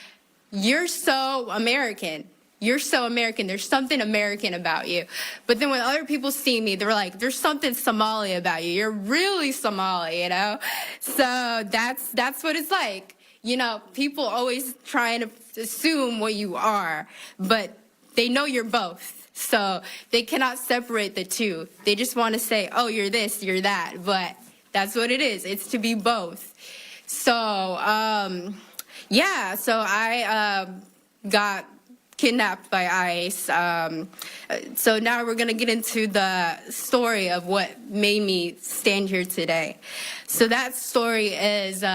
you're so American. You're so American. There's something American about you. But then when other people see me, they're like, there's something Somali about you. You're really Somali, you know? So that's what it's like. You know, people always trying to assume what you are, but they know you're both. So they cannot separate the two. They just want to say, oh, you're this, you're that. But that's what it is. It's to be both. So, yeah, so I got kidnapped by ICE. So now we're going to get into the story of what made me stand here today. So that story is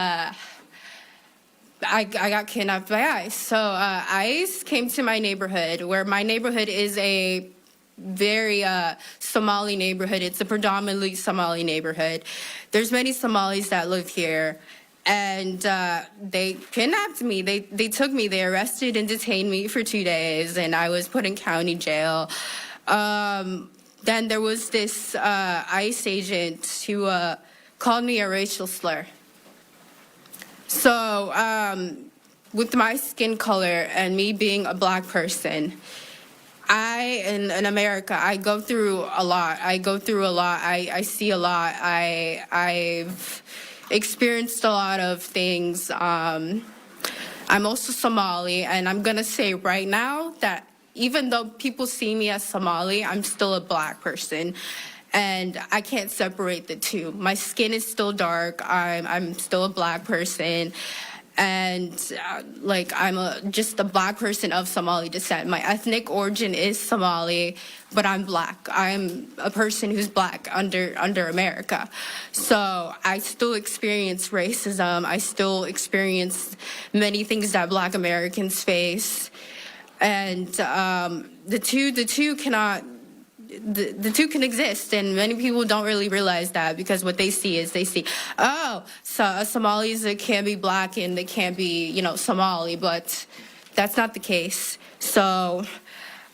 I got kidnapped by ICE. So ICE came to my neighborhood, where my neighborhood is a very Somali neighborhood. It's a predominantly Somali neighborhood. There's many Somalis that live here. And they kidnapped me. They took me. They arrested and detained me for 2 days, and I was put in county jail. Then there was this ICE agent who called me a racial slur. So with my skin color and me being a black person, in America, I go through a lot. I see a lot. I've experienced a lot of things. I'm also Somali, and I'm going to say right now that even though people see me as Somali, I'm still a black person. And I can't separate the two. My skin is still dark. I'm still a black person. And I'm just a black person of Somali descent. My ethnic origin is Somali, but I'm black. I'm a person who's black under America. So I still experience racism. I still experience many things that black Americans face. And the two can exist, and many people don't really realize that, because what they see is Somalis can't be black and they can't be, Somali, but that's not the case. So,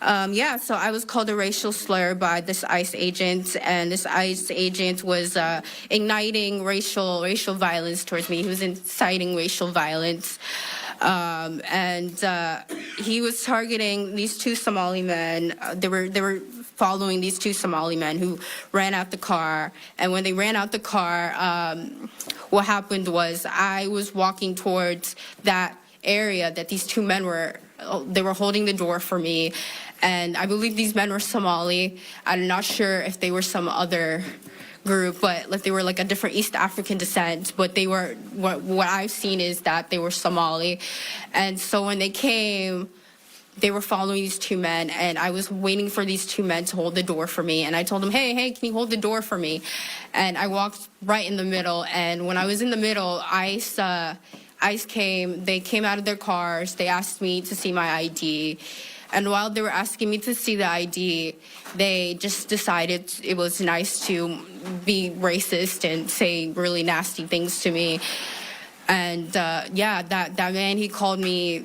so I was called a racial slur by this ICE agent, and this ICE agent was igniting racial violence towards me. He was inciting racial violence. He was targeting these two Somali men. They were following these two Somali men who ran out the car. And when they ran out the car, what happened was I was walking towards that area that these two men were holding the door for me. And I believe these men were Somali. I'm not sure if they were some other group, but they were a different East African descent, but they were, what I've seen is that they were Somali. And so when they came, they were following these two men, and I was waiting for these two men to hold the door for me. And I told them, hey, can you hold the door for me? And I walked right in the middle. And when I was in the middle, ICE came. They came out of their cars. They asked me to see my ID. And while they were asking me to see the ID, they just decided it was nice to be racist and say really nasty things to me. And that man, he called me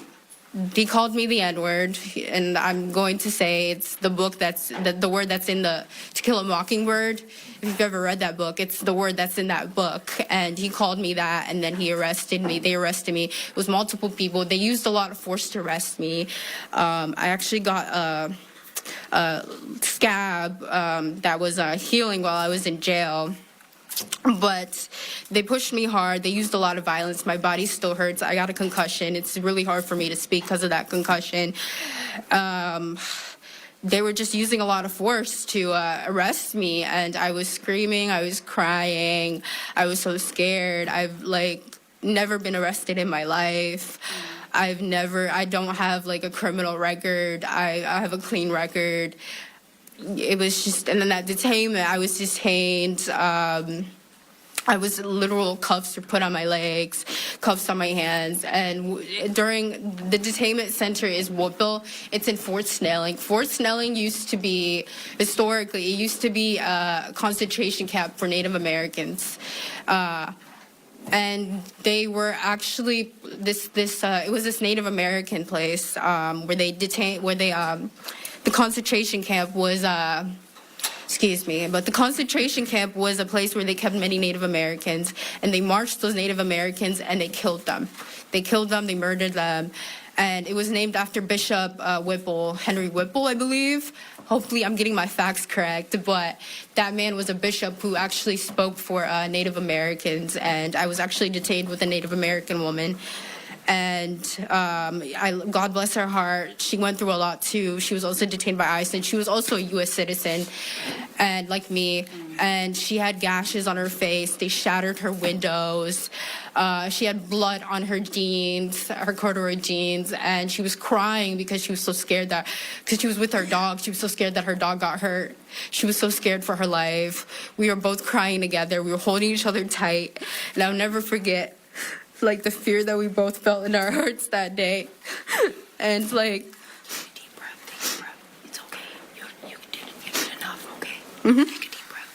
the N-word, and I'm going to say it's the book the word that's in the To Kill a Mockingbird. If you've ever read that book, it's the word that's in that book. And he called me that, and then he arrested me. They arrested me. It was multiple people. They used a lot of force to arrest me. I actually got a scab that was healing while I was in jail. But they pushed me hard. They used a lot of violence. My body still hurts. I got a concussion. It's really hard for me to speak because of that concussion. They were just using a lot of force to arrest me, and I was screaming. I was crying. I was so scared. I've never been arrested in my life. I don't have a criminal record. I have a clean record. It was just, and then that detainment, I was detained. I was literal cuffs were put on my legs, cuffs on my hands, and during the detainment center is Woodville. It's in Fort Snelling. Fort Snelling used to be, historically, it used to be a concentration camp for Native Americans. And they were actually it was this Native American place where they detained, the concentration camp was, but the concentration camp was a place where they kept many Native Americans, and they marched those Native Americans and they killed them. They murdered them, and it was named after Bishop Whipple, Henry Whipple, I believe. Hopefully I'm getting my facts correct, but that man was a bishop who actually spoke for Native Americans, and I was actually detained with a Native American woman. And God bless her heart, she went through a lot too. She was also detained by ICE, and she was also a U.S. citizen, and like me. And she had gashes on her face. They shattered her windows. She had blood on her jeans, her corduroy jeans, and she was crying because she was so scared because she was with her dog. She was so scared that her dog got hurt. She was so scared for her life. We were both crying together. We were holding each other tight, and I'll never forget the fear that we both felt in our hearts that day. And deep breath. It's okay. You did enough, okay? Mm-hmm. Take a deep breath.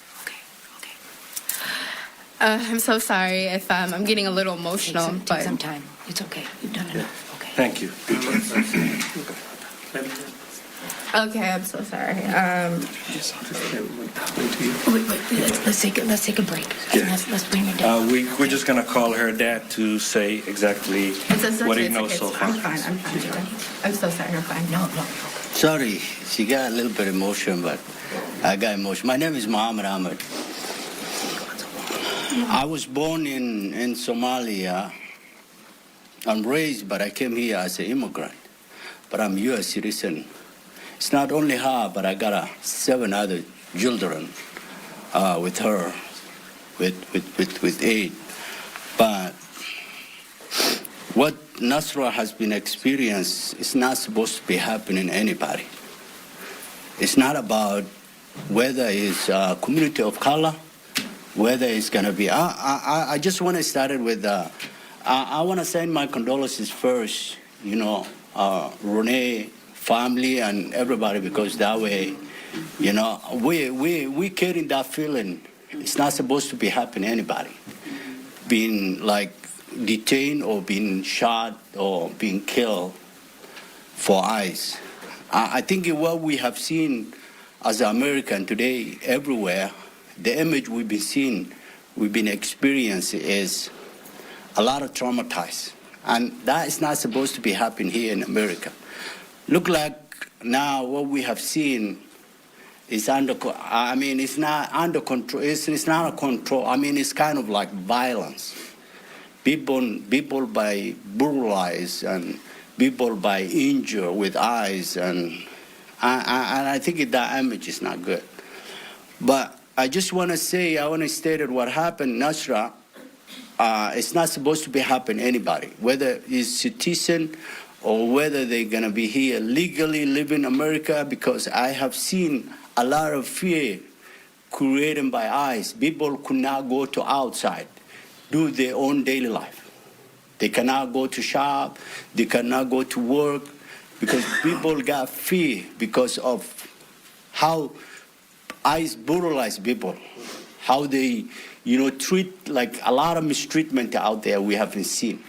Okay. I'm so sorry if I'm getting a little emotional. Take some time. It's okay. You've done enough. Okay. Thank you. Okay, I'm so sorry. Wait. Let's take a break. Yeah. Let's bring her down. We're just gonna call her dad to say exactly what he knows so far. I'm fine. I'm so sorry. I'm fine. No. Sorry, she got a little bit of emotion, but I got emotion. My name is Muhammad Ahmed. I was born in Somalia. I'm raised, but I came here as an immigrant. But I'm U.S. citizen. It's not only her, but I got 7 other children with her, with 8. But what Nasra has been experienced is not supposed to be happening to anybody. It's not about whether it's a community of color, whether it's going to be. I just want to start it with, I want to send my condolences first, Renee, family and everybody, because that way, we carry that feeling. It's not supposed to be happening to anybody. Being detained or being shot or being killed for ICE. I think what we have seen as American today everywhere, the image we've been seeing, we've been experiencing is a lot of traumatized. And that is not supposed to be happening here in America. Look like now what we have seen is it's not under control. It's not a control. It's kind of like violence. People by brutalized and people by injured with eyes, and I think that image is not good. But I just want to say, I want to state that what happened, Nasra, it's not supposed to be happening to anybody, whether it's citizen or whether they're going to be here legally live in America, because I have seen a lot of fear created by ICE. People could not go to outside, do their own daily life. They cannot go to shop, they cannot go to work, because people got fear because of how ICE brutalize people, how they, treat, like a lot of mistreatment out there we haven't seen.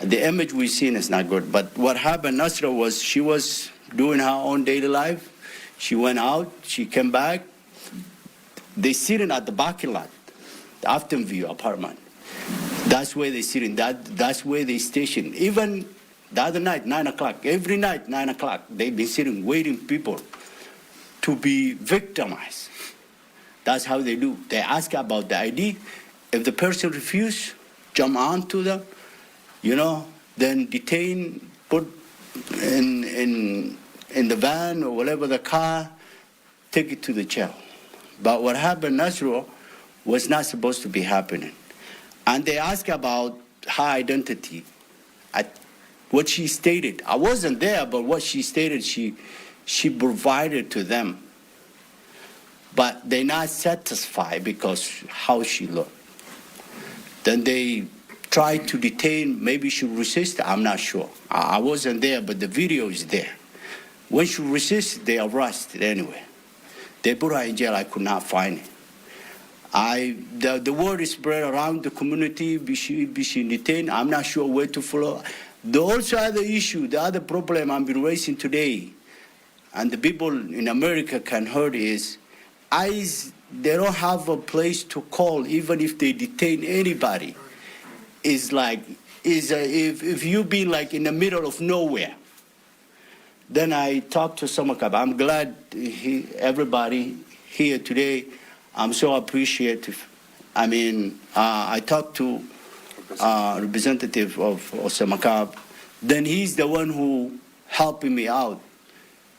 The image we've seen is not good. But what happened, Nasra, was she was doing her own daily life. She went out, she came back. They sitting at the parking lot, the Afton View apartment. That's where they sitting, that's where they station. Even the other night, 9 o'clock, every night, 9 o'clock, they've been sitting, waiting people to be victimized. That's how they do. They ask about the ID. If the person refuses, jump onto them, then detain, put in the van or whatever the car, take it to the jail. But what happened, Nasra, was not supposed to be happening. And they ask about her identity. What she stated, I wasn't there, but what she stated, she provided to them. But they're not satisfied because how she looked. Then they tried to detain, maybe she resisted, I'm not sure. I wasn't there, but the video is there. When she resisted, they arrested anyway. They put her in jail, I could not find it. The word is spread around the community, she detained, I'm not sure where to follow. The also other issue, the other problem I've been raising today, and the people in America can hear is, ICE, they don't have a place to call even if they detain anybody. It's like, if you be like in the middle of nowhere. Then I talked to Samakab. I'm glad everybody here today, I'm so appreciative. I mean, I talked to representative of Samakab. Then he's the one who helping me out,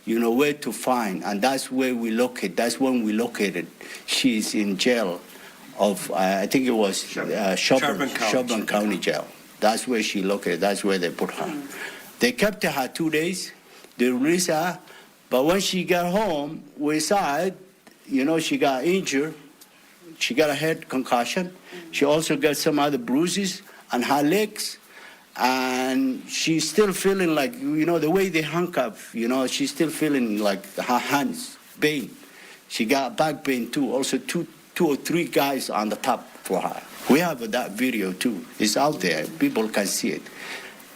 where to find. And that's where we locate. That's when we located. She's in jail of, I think it was Shelburne County Jail. That's where she located. That's where they put her. They kept her 2 days. They released her. But when she got home, we saw it. She got injured. She got a head concussion. She also got some other bruises on her legs. And she's still feeling like, the way they handcuff, she's still feeling like her hands pain. She got back pain too. Also two or three guys on the top for her. We have that video too. It's out there. People can see it.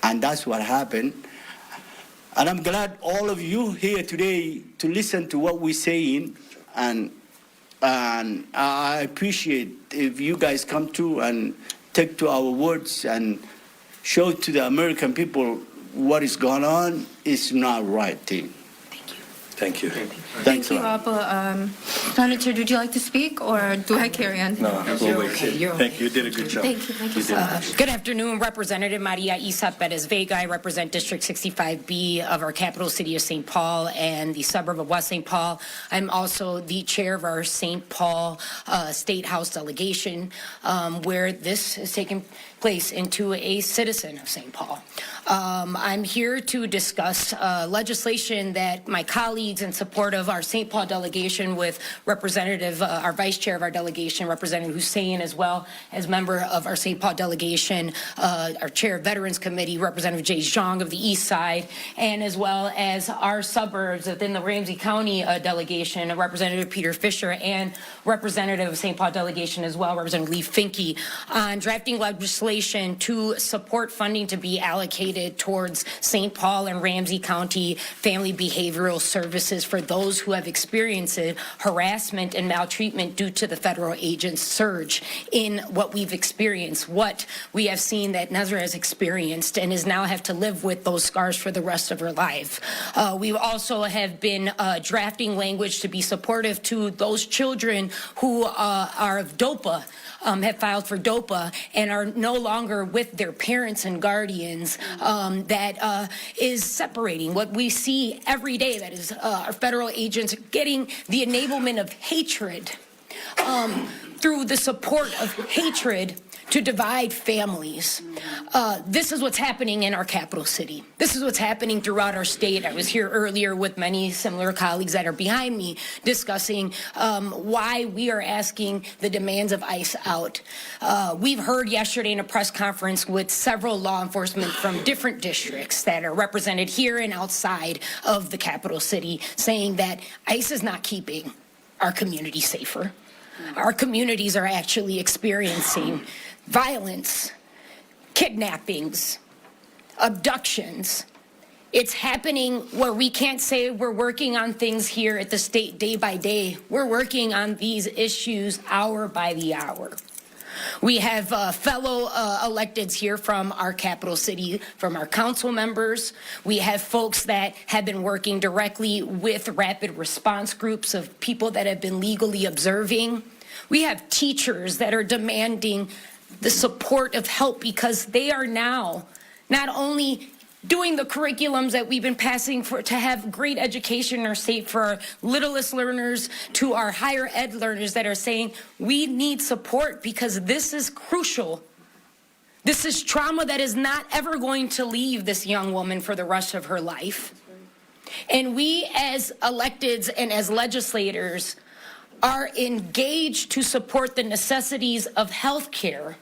And that's what happened. And I'm glad all of you here today to listen to what we're saying. And I appreciate if you guys come to and take to our words and show to the American people what is going on is not right thing. Thank you. Thank you, Appa. Senator, would you like to speak, or do I carry on? No, we'll wait. Okay, you're Thank you. You did a good job. Thank you so much. Good afternoon, Representative Maria Isa Perez Vega. I represent District 65B of our capital city of St. Paul and the suburb of West St. Paul. I'm also the chair of our St. Paul State House delegation, where this is taking place into a citizen of St. Paul. I'm here to discuss legislation that my colleagues in support of our St. Paul delegation with Representative, our vice chair of our delegation, Representative Hussein, as well as member of our St. Paul delegation, our chair of Veterans Committee, Representative Jay Zhang of the East Side, and as well as our suburbs within the Ramsey County delegation, Representative Peter Fisher, and Representative of St. Paul delegation as well, Representative Lee Finke, on drafting legislation to support funding to be allocated towards St. Paul and Ramsey County family behavioral services for those who have experienced harassment and maltreatment due to the federal agents' surge in what we've experienced, what we have seen that Nazra has experienced and is now have to live with those scars for the rest of her life. We also have been drafting language to be supportive to those children who are of DOPA, have filed for DOPA and are no longer with their parents and guardians, that is separating what we see every day, that is our federal agents getting the enablement of hatred through the support of hatred to divide families. This is what's happening in our capital city. This is what's happening throughout our state. I was here earlier with many similar colleagues that are behind me discussing why we are asking the demands of ICE out. We've heard yesterday in a press conference with several law enforcement from different districts that are represented here and outside of the capital city saying that ICE is not keeping our community safer. Our communities are actually experiencing violence, kidnappings, abductions. It's happening where we can't say we're working on things here at the state day by day. We're working on these issues hour by the hour. We have fellow electeds here from our capital city, from our council members. We have folks that have been working directly with rapid response groups of people that have been legally observing. We have teachers that are demanding the support of help because they are now not only doing the curriculums that we've been passing to have great education or safe for our littlest learners to our higher ed learners that are saying we need support because this is crucial. This is trauma that is not ever going to leave this young woman for the rest of her life. And we as electeds and as legislators are engaged to support the necessities of health care,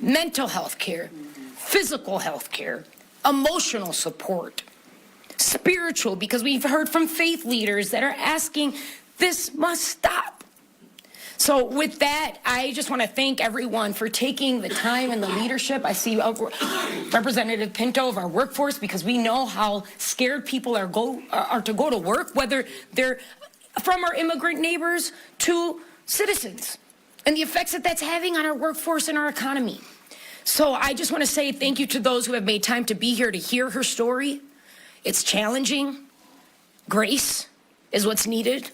mental health care, physical health care, emotional support, spiritual, because we've heard from faith leaders that are asking, this must stop. So with that, I just want to thank everyone for taking the time and the leadership. I see Representative Pinto of our workforce because we know how scared people are to go to work, whether they're from our immigrant neighbors to citizens, and the effects that that's having on our workforce and our economy. So I just want to say thank you to those who have made time to be here to hear her story. It's challenging. Grace is what's needed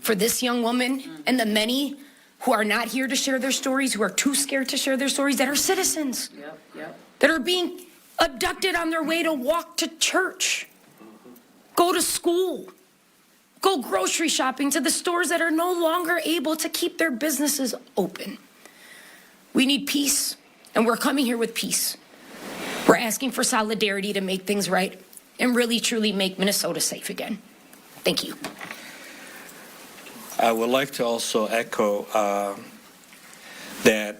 for this young woman and the many who are not here to share their stories, who are too scared to share their stories, that are citizens, that are being abducted on their way to walk to church, go to school, go grocery shopping to the stores that are no longer able to keep their businesses open. We need peace. And we're coming here with peace. We're asking for solidarity to make things right and really, truly make Minnesota safe again. Thank you. I would like to also echo that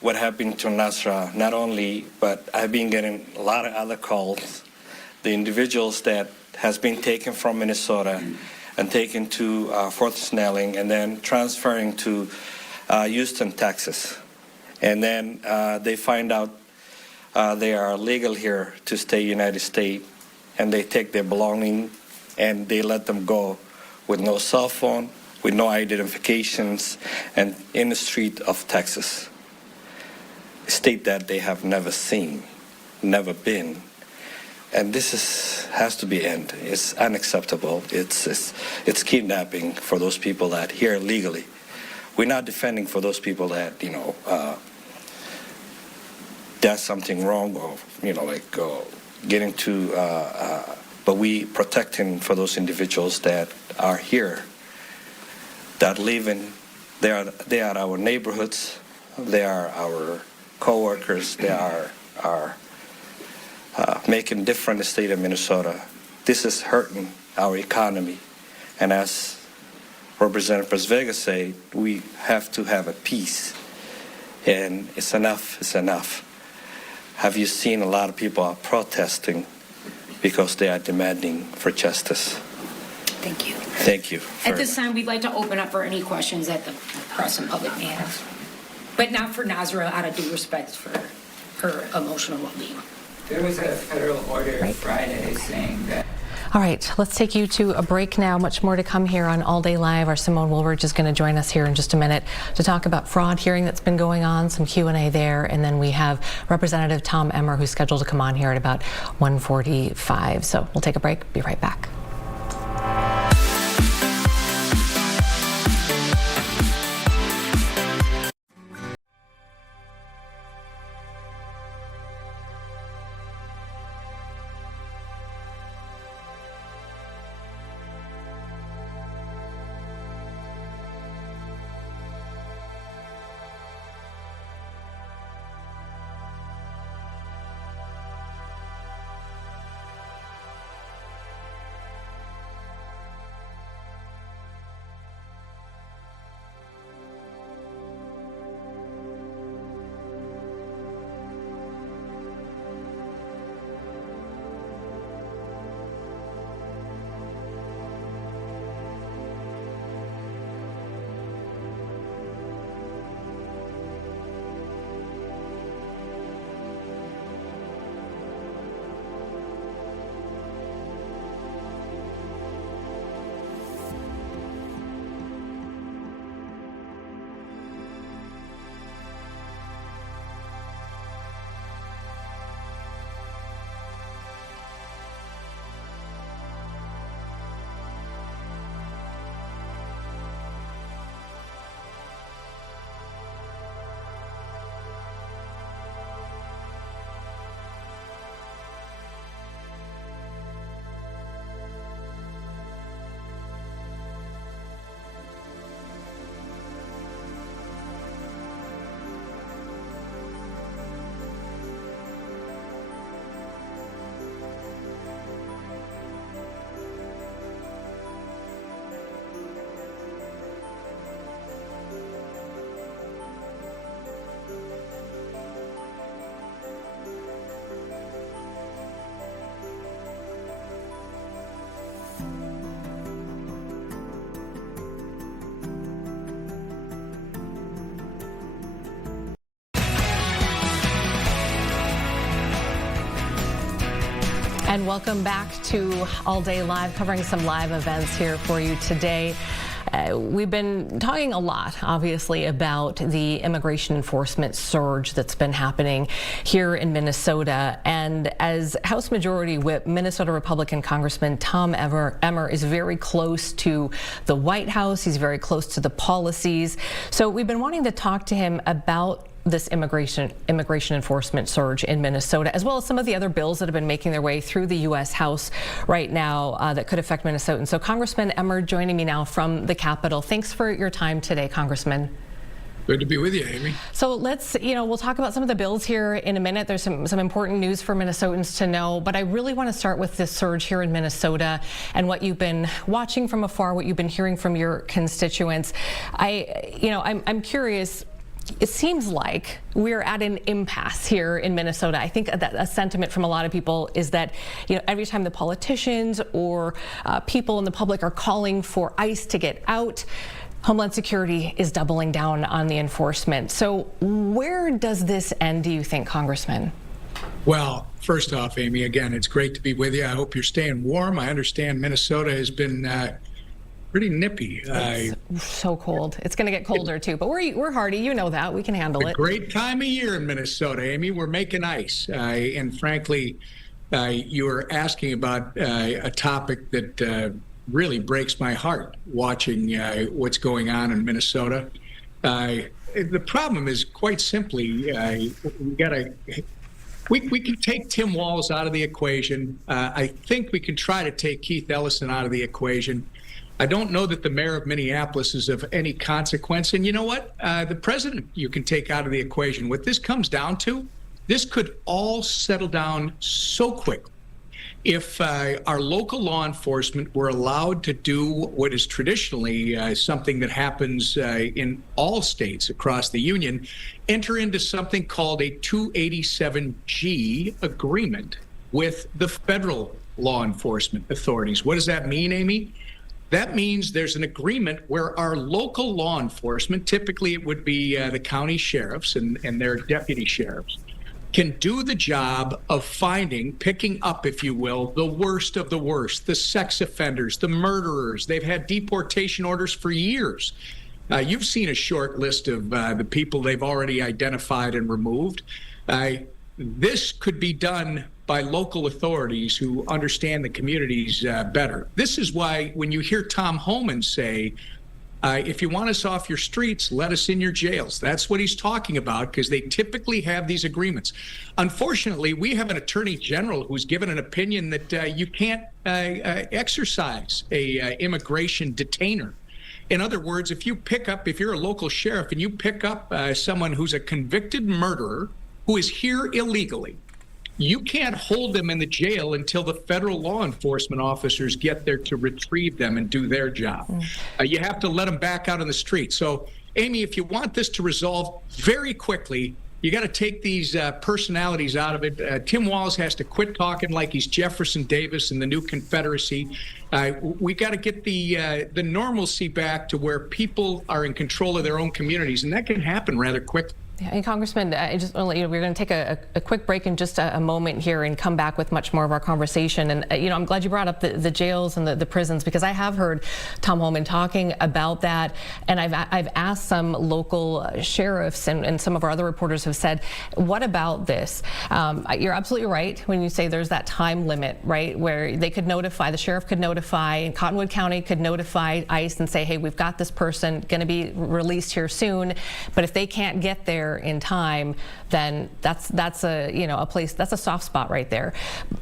what happened to Nasra, not only, but I've been getting a lot of other calls. The individuals that has been taken from Minnesota and taken to Fort Snelling and then transferring to Houston, Texas. And then they find out they are legal here to stay United States, and they take their belongings and they let them go with no cell phone, with no identifications, and in the street of Texas. A state that they have never seen, never been. And this has to be end. It's unacceptable. It's kidnapping for those people that here legally. We're not defending for those people that, does something wrong or, getting to, but we protecting for those individuals that are here, that live in, they are our neighborhoods, they are our co-workers, they are making difference in the state of Minnesota. This is hurting our economy. And as Representative Vega said, we have to have a peace. And it's enough, it's enough. Have you seen a lot of people are protesting because they are demanding for justice? Thank you. Thank you. At this time, we'd like to open up for any questions that the press and public may have. But not for Nasra, out of due respect for her emotional well-being. There was a federal order Friday saying that. All right, let's take you to a break now. Much more to come here on All Day Live. Our Simone Woolridge is going to join us here in just a minute to talk about fraud hearing that's been going on, some Q&A there, and then we have Representative Tom Emmer, who's scheduled to come on here at about 1:45. So we'll take a break, be right back. And welcome back to All Day Live, covering some live events here for you today. We've been talking a lot, obviously, about the immigration enforcement surge that's been happening here in Minnesota. And as House Majority Whip, Minnesota Republican Congressman Tom Emmer is very close to the White House. He's very close to the policies. So we've been wanting to talk to him about this immigration enforcement surge in Minnesota, as well as some of the other bills that have been making their way through the U.S. House right now that could affect Minnesotans. So Congressman Emmer joining me now from the Capitol. Thanks for your time today, Congressman. Good to be with you, Amy. So let's, we'll talk about some of the bills here in a minute. There's some important news for Minnesotans to know, but I really want to start with this surge here in Minnesota and what you've been watching from afar, what you've been hearing from your constituents. I'm curious. It seems like we're at an impasse here in Minnesota. I think that a sentiment from a lot of people is that, every time the politicians or people in the public are calling for ICE to get out, Homeland Security is doubling down on the enforcement. So where does this end, do you think, Congressman? Well, first off, Amy, again, it's great to be with you. I hope you're staying warm. I understand Minnesota has been pretty nippy. It's so cold. It's going to get colder too, but we're hardy. You know that. We can handle it. Great time of year in Minnesota, Amy. We're making ice. And frankly, you were asking about a topic that really breaks my heart, watching what's going on in Minnesota. The problem is quite simply, we can take Tim Walz out of the equation. I think we can try to take Keith Ellison out of the equation. I don't know that the mayor of Minneapolis is of any consequence. And you know what? The president you can take out of the equation. What this comes down to, this could all settle down so quickly if our local law enforcement were allowed to do what is traditionally something that happens in all states across the union, enter into something called a 287G agreement with the federal law enforcement authorities. What does that mean, Amy? That means there's an agreement where our local law enforcement, typically it would be the county sheriffs and their deputy sheriffs, can do the job of picking up, if you will, the worst of the worst, the sex offenders, the murderers. They've had deportation orders for years. You've seen a short list of the people they've already identified and removed. This could be done by local authorities who understand the communities better. This is why when you hear Tom Homan say, if you want us off your streets, let us in your jails. That's what he's talking about, because they typically have these agreements. Unfortunately, we have an attorney general who's given an opinion that you can't exercise a immigration detainer. In other words, if you're a local sheriff and you pick up someone who's a convicted murderer who is here illegally, you can't hold them in the jail until the federal law enforcement officers get there to retrieve them and do their job. You have to let them back out on the street. So, Amy, if you want this to resolve very quickly, you got to take these personalities out of it. Tim Walz has to quit talking like he's Jefferson Davis in the new Confederacy. We got to get the normalcy back to where people are in control of their own communities, and that can happen rather quickly. Yeah, and Congressman, I just want to let you know, we're going to take a quick break in just a moment here and come back with much more of our conversation. And, I'm glad you brought up the jails and the prisons, because I have heard Tom Homan talking about that. And I've asked some local sheriffs and some of our other reporters have said, what about this? You're absolutely right when you say there's that time limit, right, where they could notify, the sheriff could notify, and Cottonwood County could notify ICE and say, hey, we've got this person going to be released here soon. But if they can't get there in time, then that's a place, that's a soft spot right there.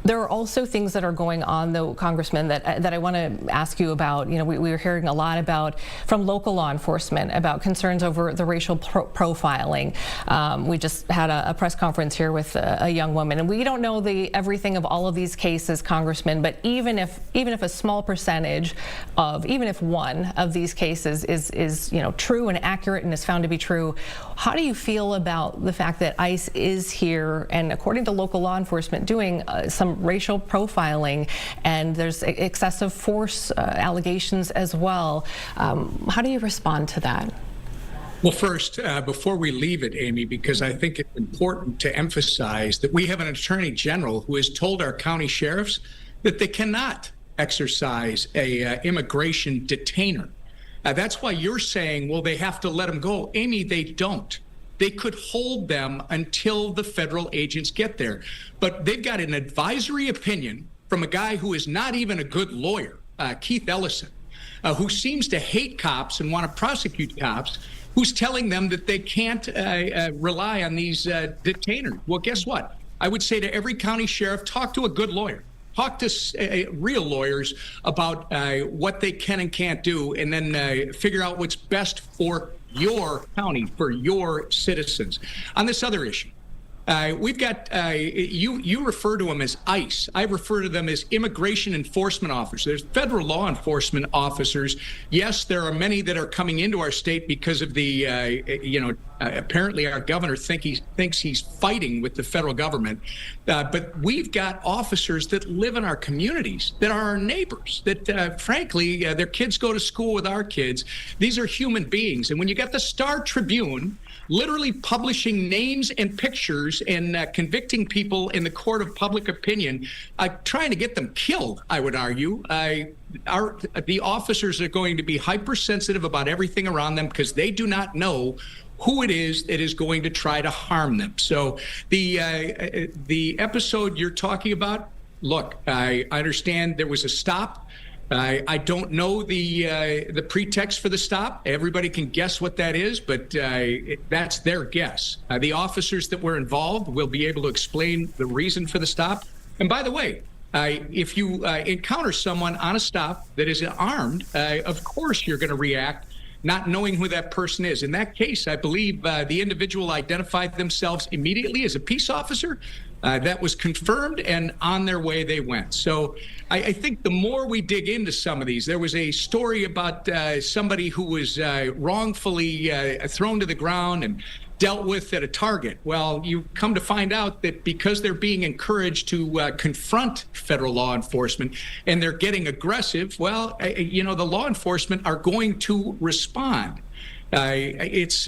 There are also things that are going on, though, Congressman, that I want to ask you about. We were hearing a lot about from local law enforcement about concerns over the racial profiling. We just had a press conference here with a young woman, and we don't know everything of all of these cases, Congressman, but even if a small percentage of, even if one of these cases is true and accurate and is found to be true, how do you feel about the fact that ICE is here and, according to local law enforcement, doing some racial profiling, and there's excessive force allegations as well? How do you respond to that? Well, first, before we leave it, Amy, because I think it's important to emphasize that we have an attorney general who has told our county sheriffs that they cannot exercise a immigration detainer. That's why you're saying, well, they have to let them go. Amy, they don't. They could hold them until the federal agents get there. But they've got an advisory opinion from a guy who is not even a good lawyer, Keith Ellison, who seems to hate cops and want to prosecute cops, who's telling them that they can't rely on these detainers. Well, guess what? I would say to every county sheriff, talk to a good lawyer. Talk to real lawyers about what they can and can't do, and then figure out what's best for your county, for your citizens. On this other issue, we've got, you refer to them as ICE. I refer to them as immigration enforcement officers. There's federal law enforcement officers. Yes, there are many that are coming into our state because of the, apparently our governor thinks he's fighting with the federal government. But we've got officers that live in our communities, that are our neighbors, that frankly, their kids go to school with our kids. These are human beings. And when you got the Star Tribune literally publishing names and pictures and convicting people in the court of public opinion, trying to get them killed, I would argue. The officers are going to be hypersensitive about everything around them because they do not know who it is that is going to try to harm them. So the episode you're talking about, look, I understand there was a stop. I don't know the pretext for the stop. Everybody can guess what that is, but that's their guess. The officers that were involved will be able to explain the reason for the stop. And by the way, if you encounter someone on a stop that is armed, of course you're going to react not knowing who that person is. In that case, I believe the individual identified themselves immediately as a peace officer. That was confirmed, and on their way they went. So I think the more we dig into some of these, there was a story about somebody who was wrongfully thrown to the ground and dealt with at a Target. Well, you come to find out that because they're being encouraged to confront federal law enforcement and they're getting aggressive, well, the law enforcement are going to respond. It's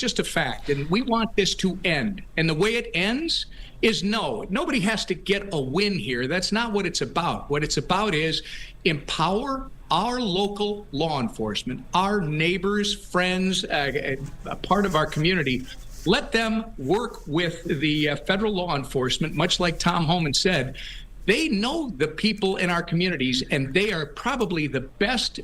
just a fact, and we want this to end. And the way it ends is nobody has to get a win here. That's not what it's about. What it's about is empower our local law enforcement, our neighbors, friends, a part of our community. Let them work with the federal law enforcement, much like Tom Homan said. They know the people in our communities, and they are probably the best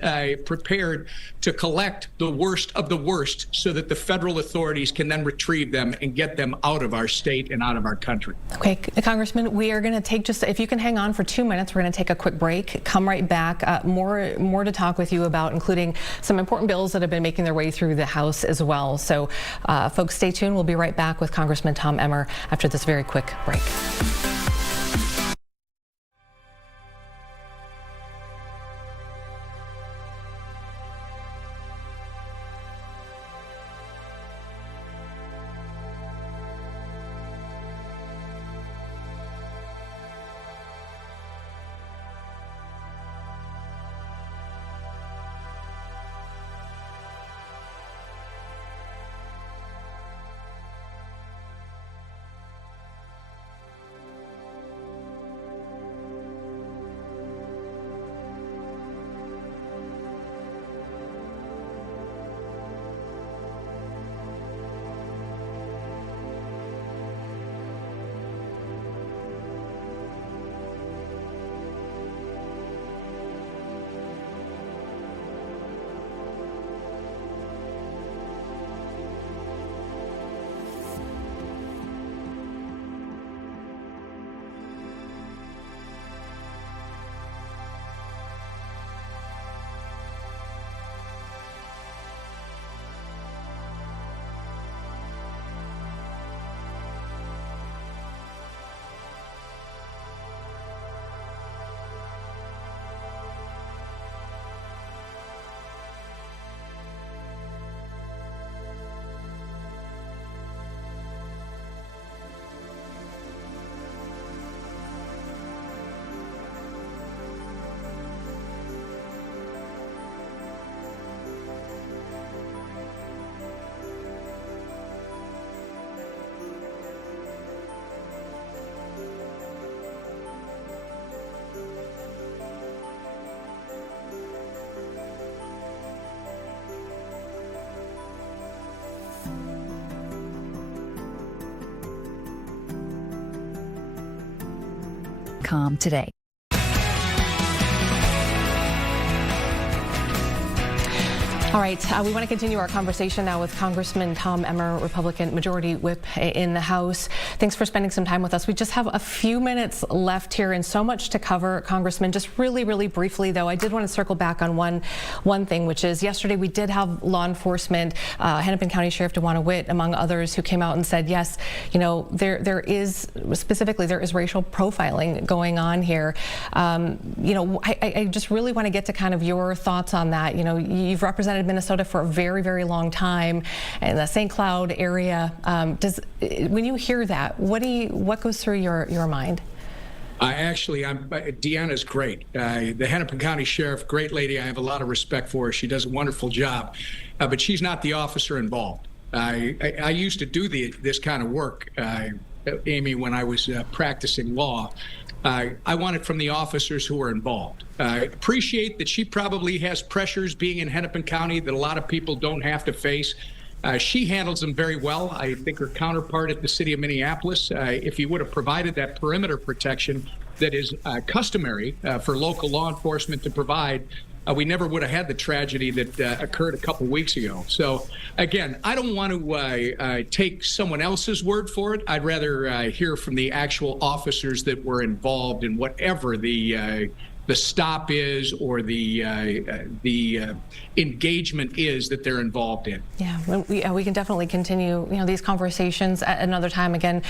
prepared to collect the worst of the worst so that the federal authorities can then retrieve them and get them out of our state and out of our country. Okay, Congressman, we are going to take if you can hang on for 2 minutes, we're going to take a quick break, come right back. More to talk with you about, including some important bills that have been making their way through the House as well. So folks, stay tuned. We'll be right back with Congressman Tom Emmer after this very quick break. Minneapolis-St today. All right, we want to continue our conversation now with Congressman Tom Emmer, Republican Majority Whip in the House. Thanks for spending some time with us. We just have a few minutes left here and so much to cover, Congressman. Just really, really briefly, though, I did want to circle back on one thing, which is yesterday we did have law enforcement, Hennepin County Sheriff DeWanna Witt, among others, who came out and said, yes, you know, there is racial profiling going on here. You know, I just really want to get to kind of your thoughts on that. You know, you've represented Minnesota for a very, very long time in the St. Cloud area. When you hear that, what goes through your mind? Deanna's great. The Hennepin County Sheriff, great lady. I have a lot of respect for her. She does a wonderful job, but she's not the officer involved. I used to do this kind of work, Amy, when I was practicing law. I want it from the officers who are involved. I appreciate that she probably has pressures being in Hennepin County that a lot of people don't have to face. She handles them very well. I think her counterpart at the city of Minneapolis, if he would have provided that perimeter protection that is customary for local law enforcement to provide, we never would have had the tragedy that occurred a couple weeks ago. So, again, I don't want to take someone else's word for it. I'd rather hear from the actual officers that were involved in whatever the stop is or the engagement is that they're involved in. Yeah, we can definitely continue, you know, these conversations at another time. Again,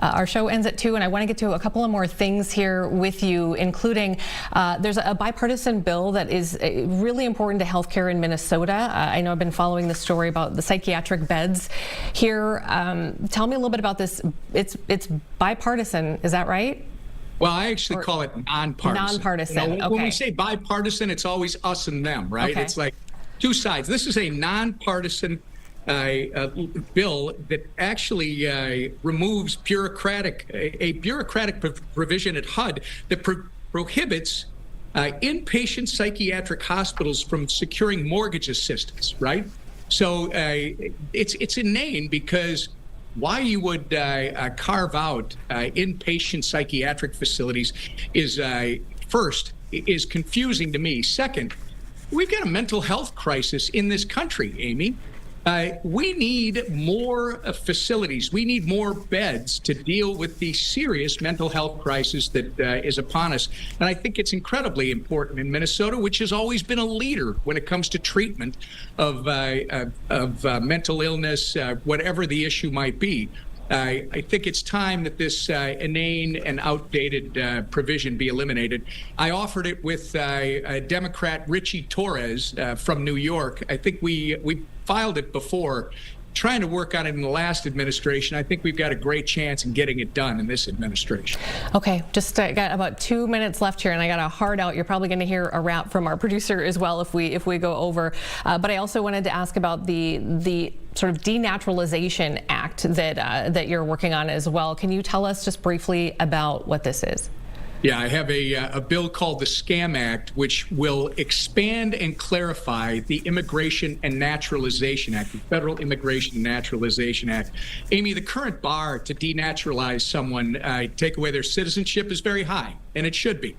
our show ends at 2, and I want to get to a couple of more things here with you, including there's a bipartisan bill that is really important to healthcare in Minnesota. I know I've been following the story about the psychiatric beds here. Tell me a little bit about this. It's bipartisan, is that right? Well, I actually call it nonpartisan. Nonpartisan, you know, okay. When we say bipartisan, it's always us and them, right? Okay. It's like two sides. This is a nonpartisan bill that actually removes a bureaucratic provision at HUD that prohibits inpatient psychiatric hospitals from securing mortgage assistance, right? So it's inane because why you would carve out inpatient psychiatric facilities is, first, is confusing to me. Second, we've got a mental health crisis in this country, Amy. We need more facilities. We need more beds to deal with the serious mental health crisis that is upon us. And I think it's incredibly important in Minnesota, which has always been a leader when it comes to treatment of mental illness, whatever the issue might be. I think it's time that this inane and outdated provision be eliminated. I offered it with Democrat Richie Torres from New York. I think we filed it before, trying to work on it in the last administration. I think we've got a great chance in getting it done in this administration. Okay, just got about 2 minutes left here, and I got a hard out. You're probably going to hear a rap from our producer as well if we go over. But I also wanted to ask about the sort of Denaturalization Act that you're working on as well. Can you tell us just briefly about what this is? Yeah, I have a bill called the Scam Act, which will expand and clarify the Immigration and Naturalization Act, the Federal Immigration and Naturalization Act. Amy, the current bar to denaturalize someone, take away their citizenship, is very high, and it should be.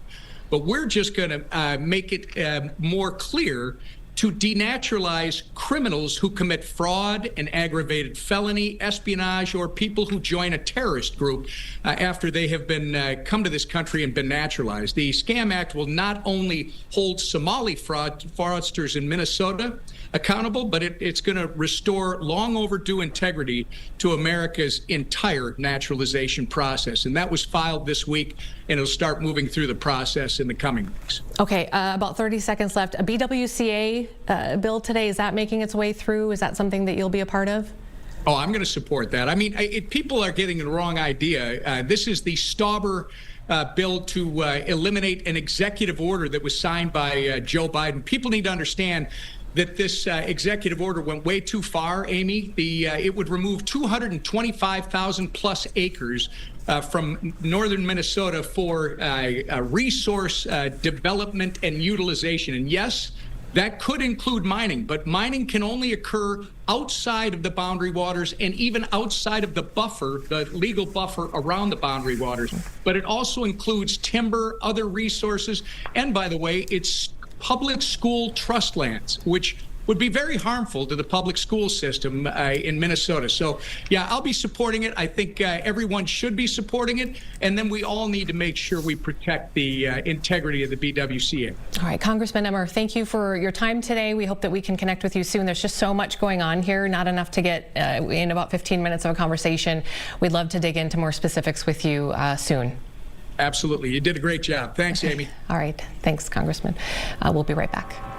But we're just going to make it more clear to denaturalize criminals who commit fraud and aggravated felony, espionage, or people who join a terrorist group after they have been come to this country and been naturalized. The Scam Act will not only hold Somali fraudsters in Minnesota accountable, but it's going to restore long overdue integrity to America's entire naturalization process. And that was filed this week, and it'll start moving through the process in the coming weeks. Okay, about 30 seconds left. A BWCA bill today, is that making its way through? Is that something that you'll be a part of? Oh, I'm going to support that. I mean, people are getting the wrong idea. This is the Stauber bill to eliminate an executive order that was signed by Joe Biden. People need to understand that this executive order went way too far, Amy. It would remove 225,000 plus acres from northern Minnesota for resource development and utilization. And yes, That could include mining, but mining can only occur outside of the boundary waters and even outside of the buffer, the legal buffer around the boundary waters. But it also includes timber, other resources, and by the way, it's public school trust lands, which would be very harmful to the public school system in Minnesota. So, yeah, I'll be supporting it. I think everyone should be supporting it. And then we all need to make sure we protect the integrity of the BWCA. All right, Congressman Emmer, thank you for your time today. We hope that we can connect with you soon. There's just so much going on here, not enough to get in about 15 minutes of a conversation. We'd love to dig into more specifics with you soon. Absolutely. You did a great job. Thanks, Amy. All right. Thanks, Congressman. We'll be right back.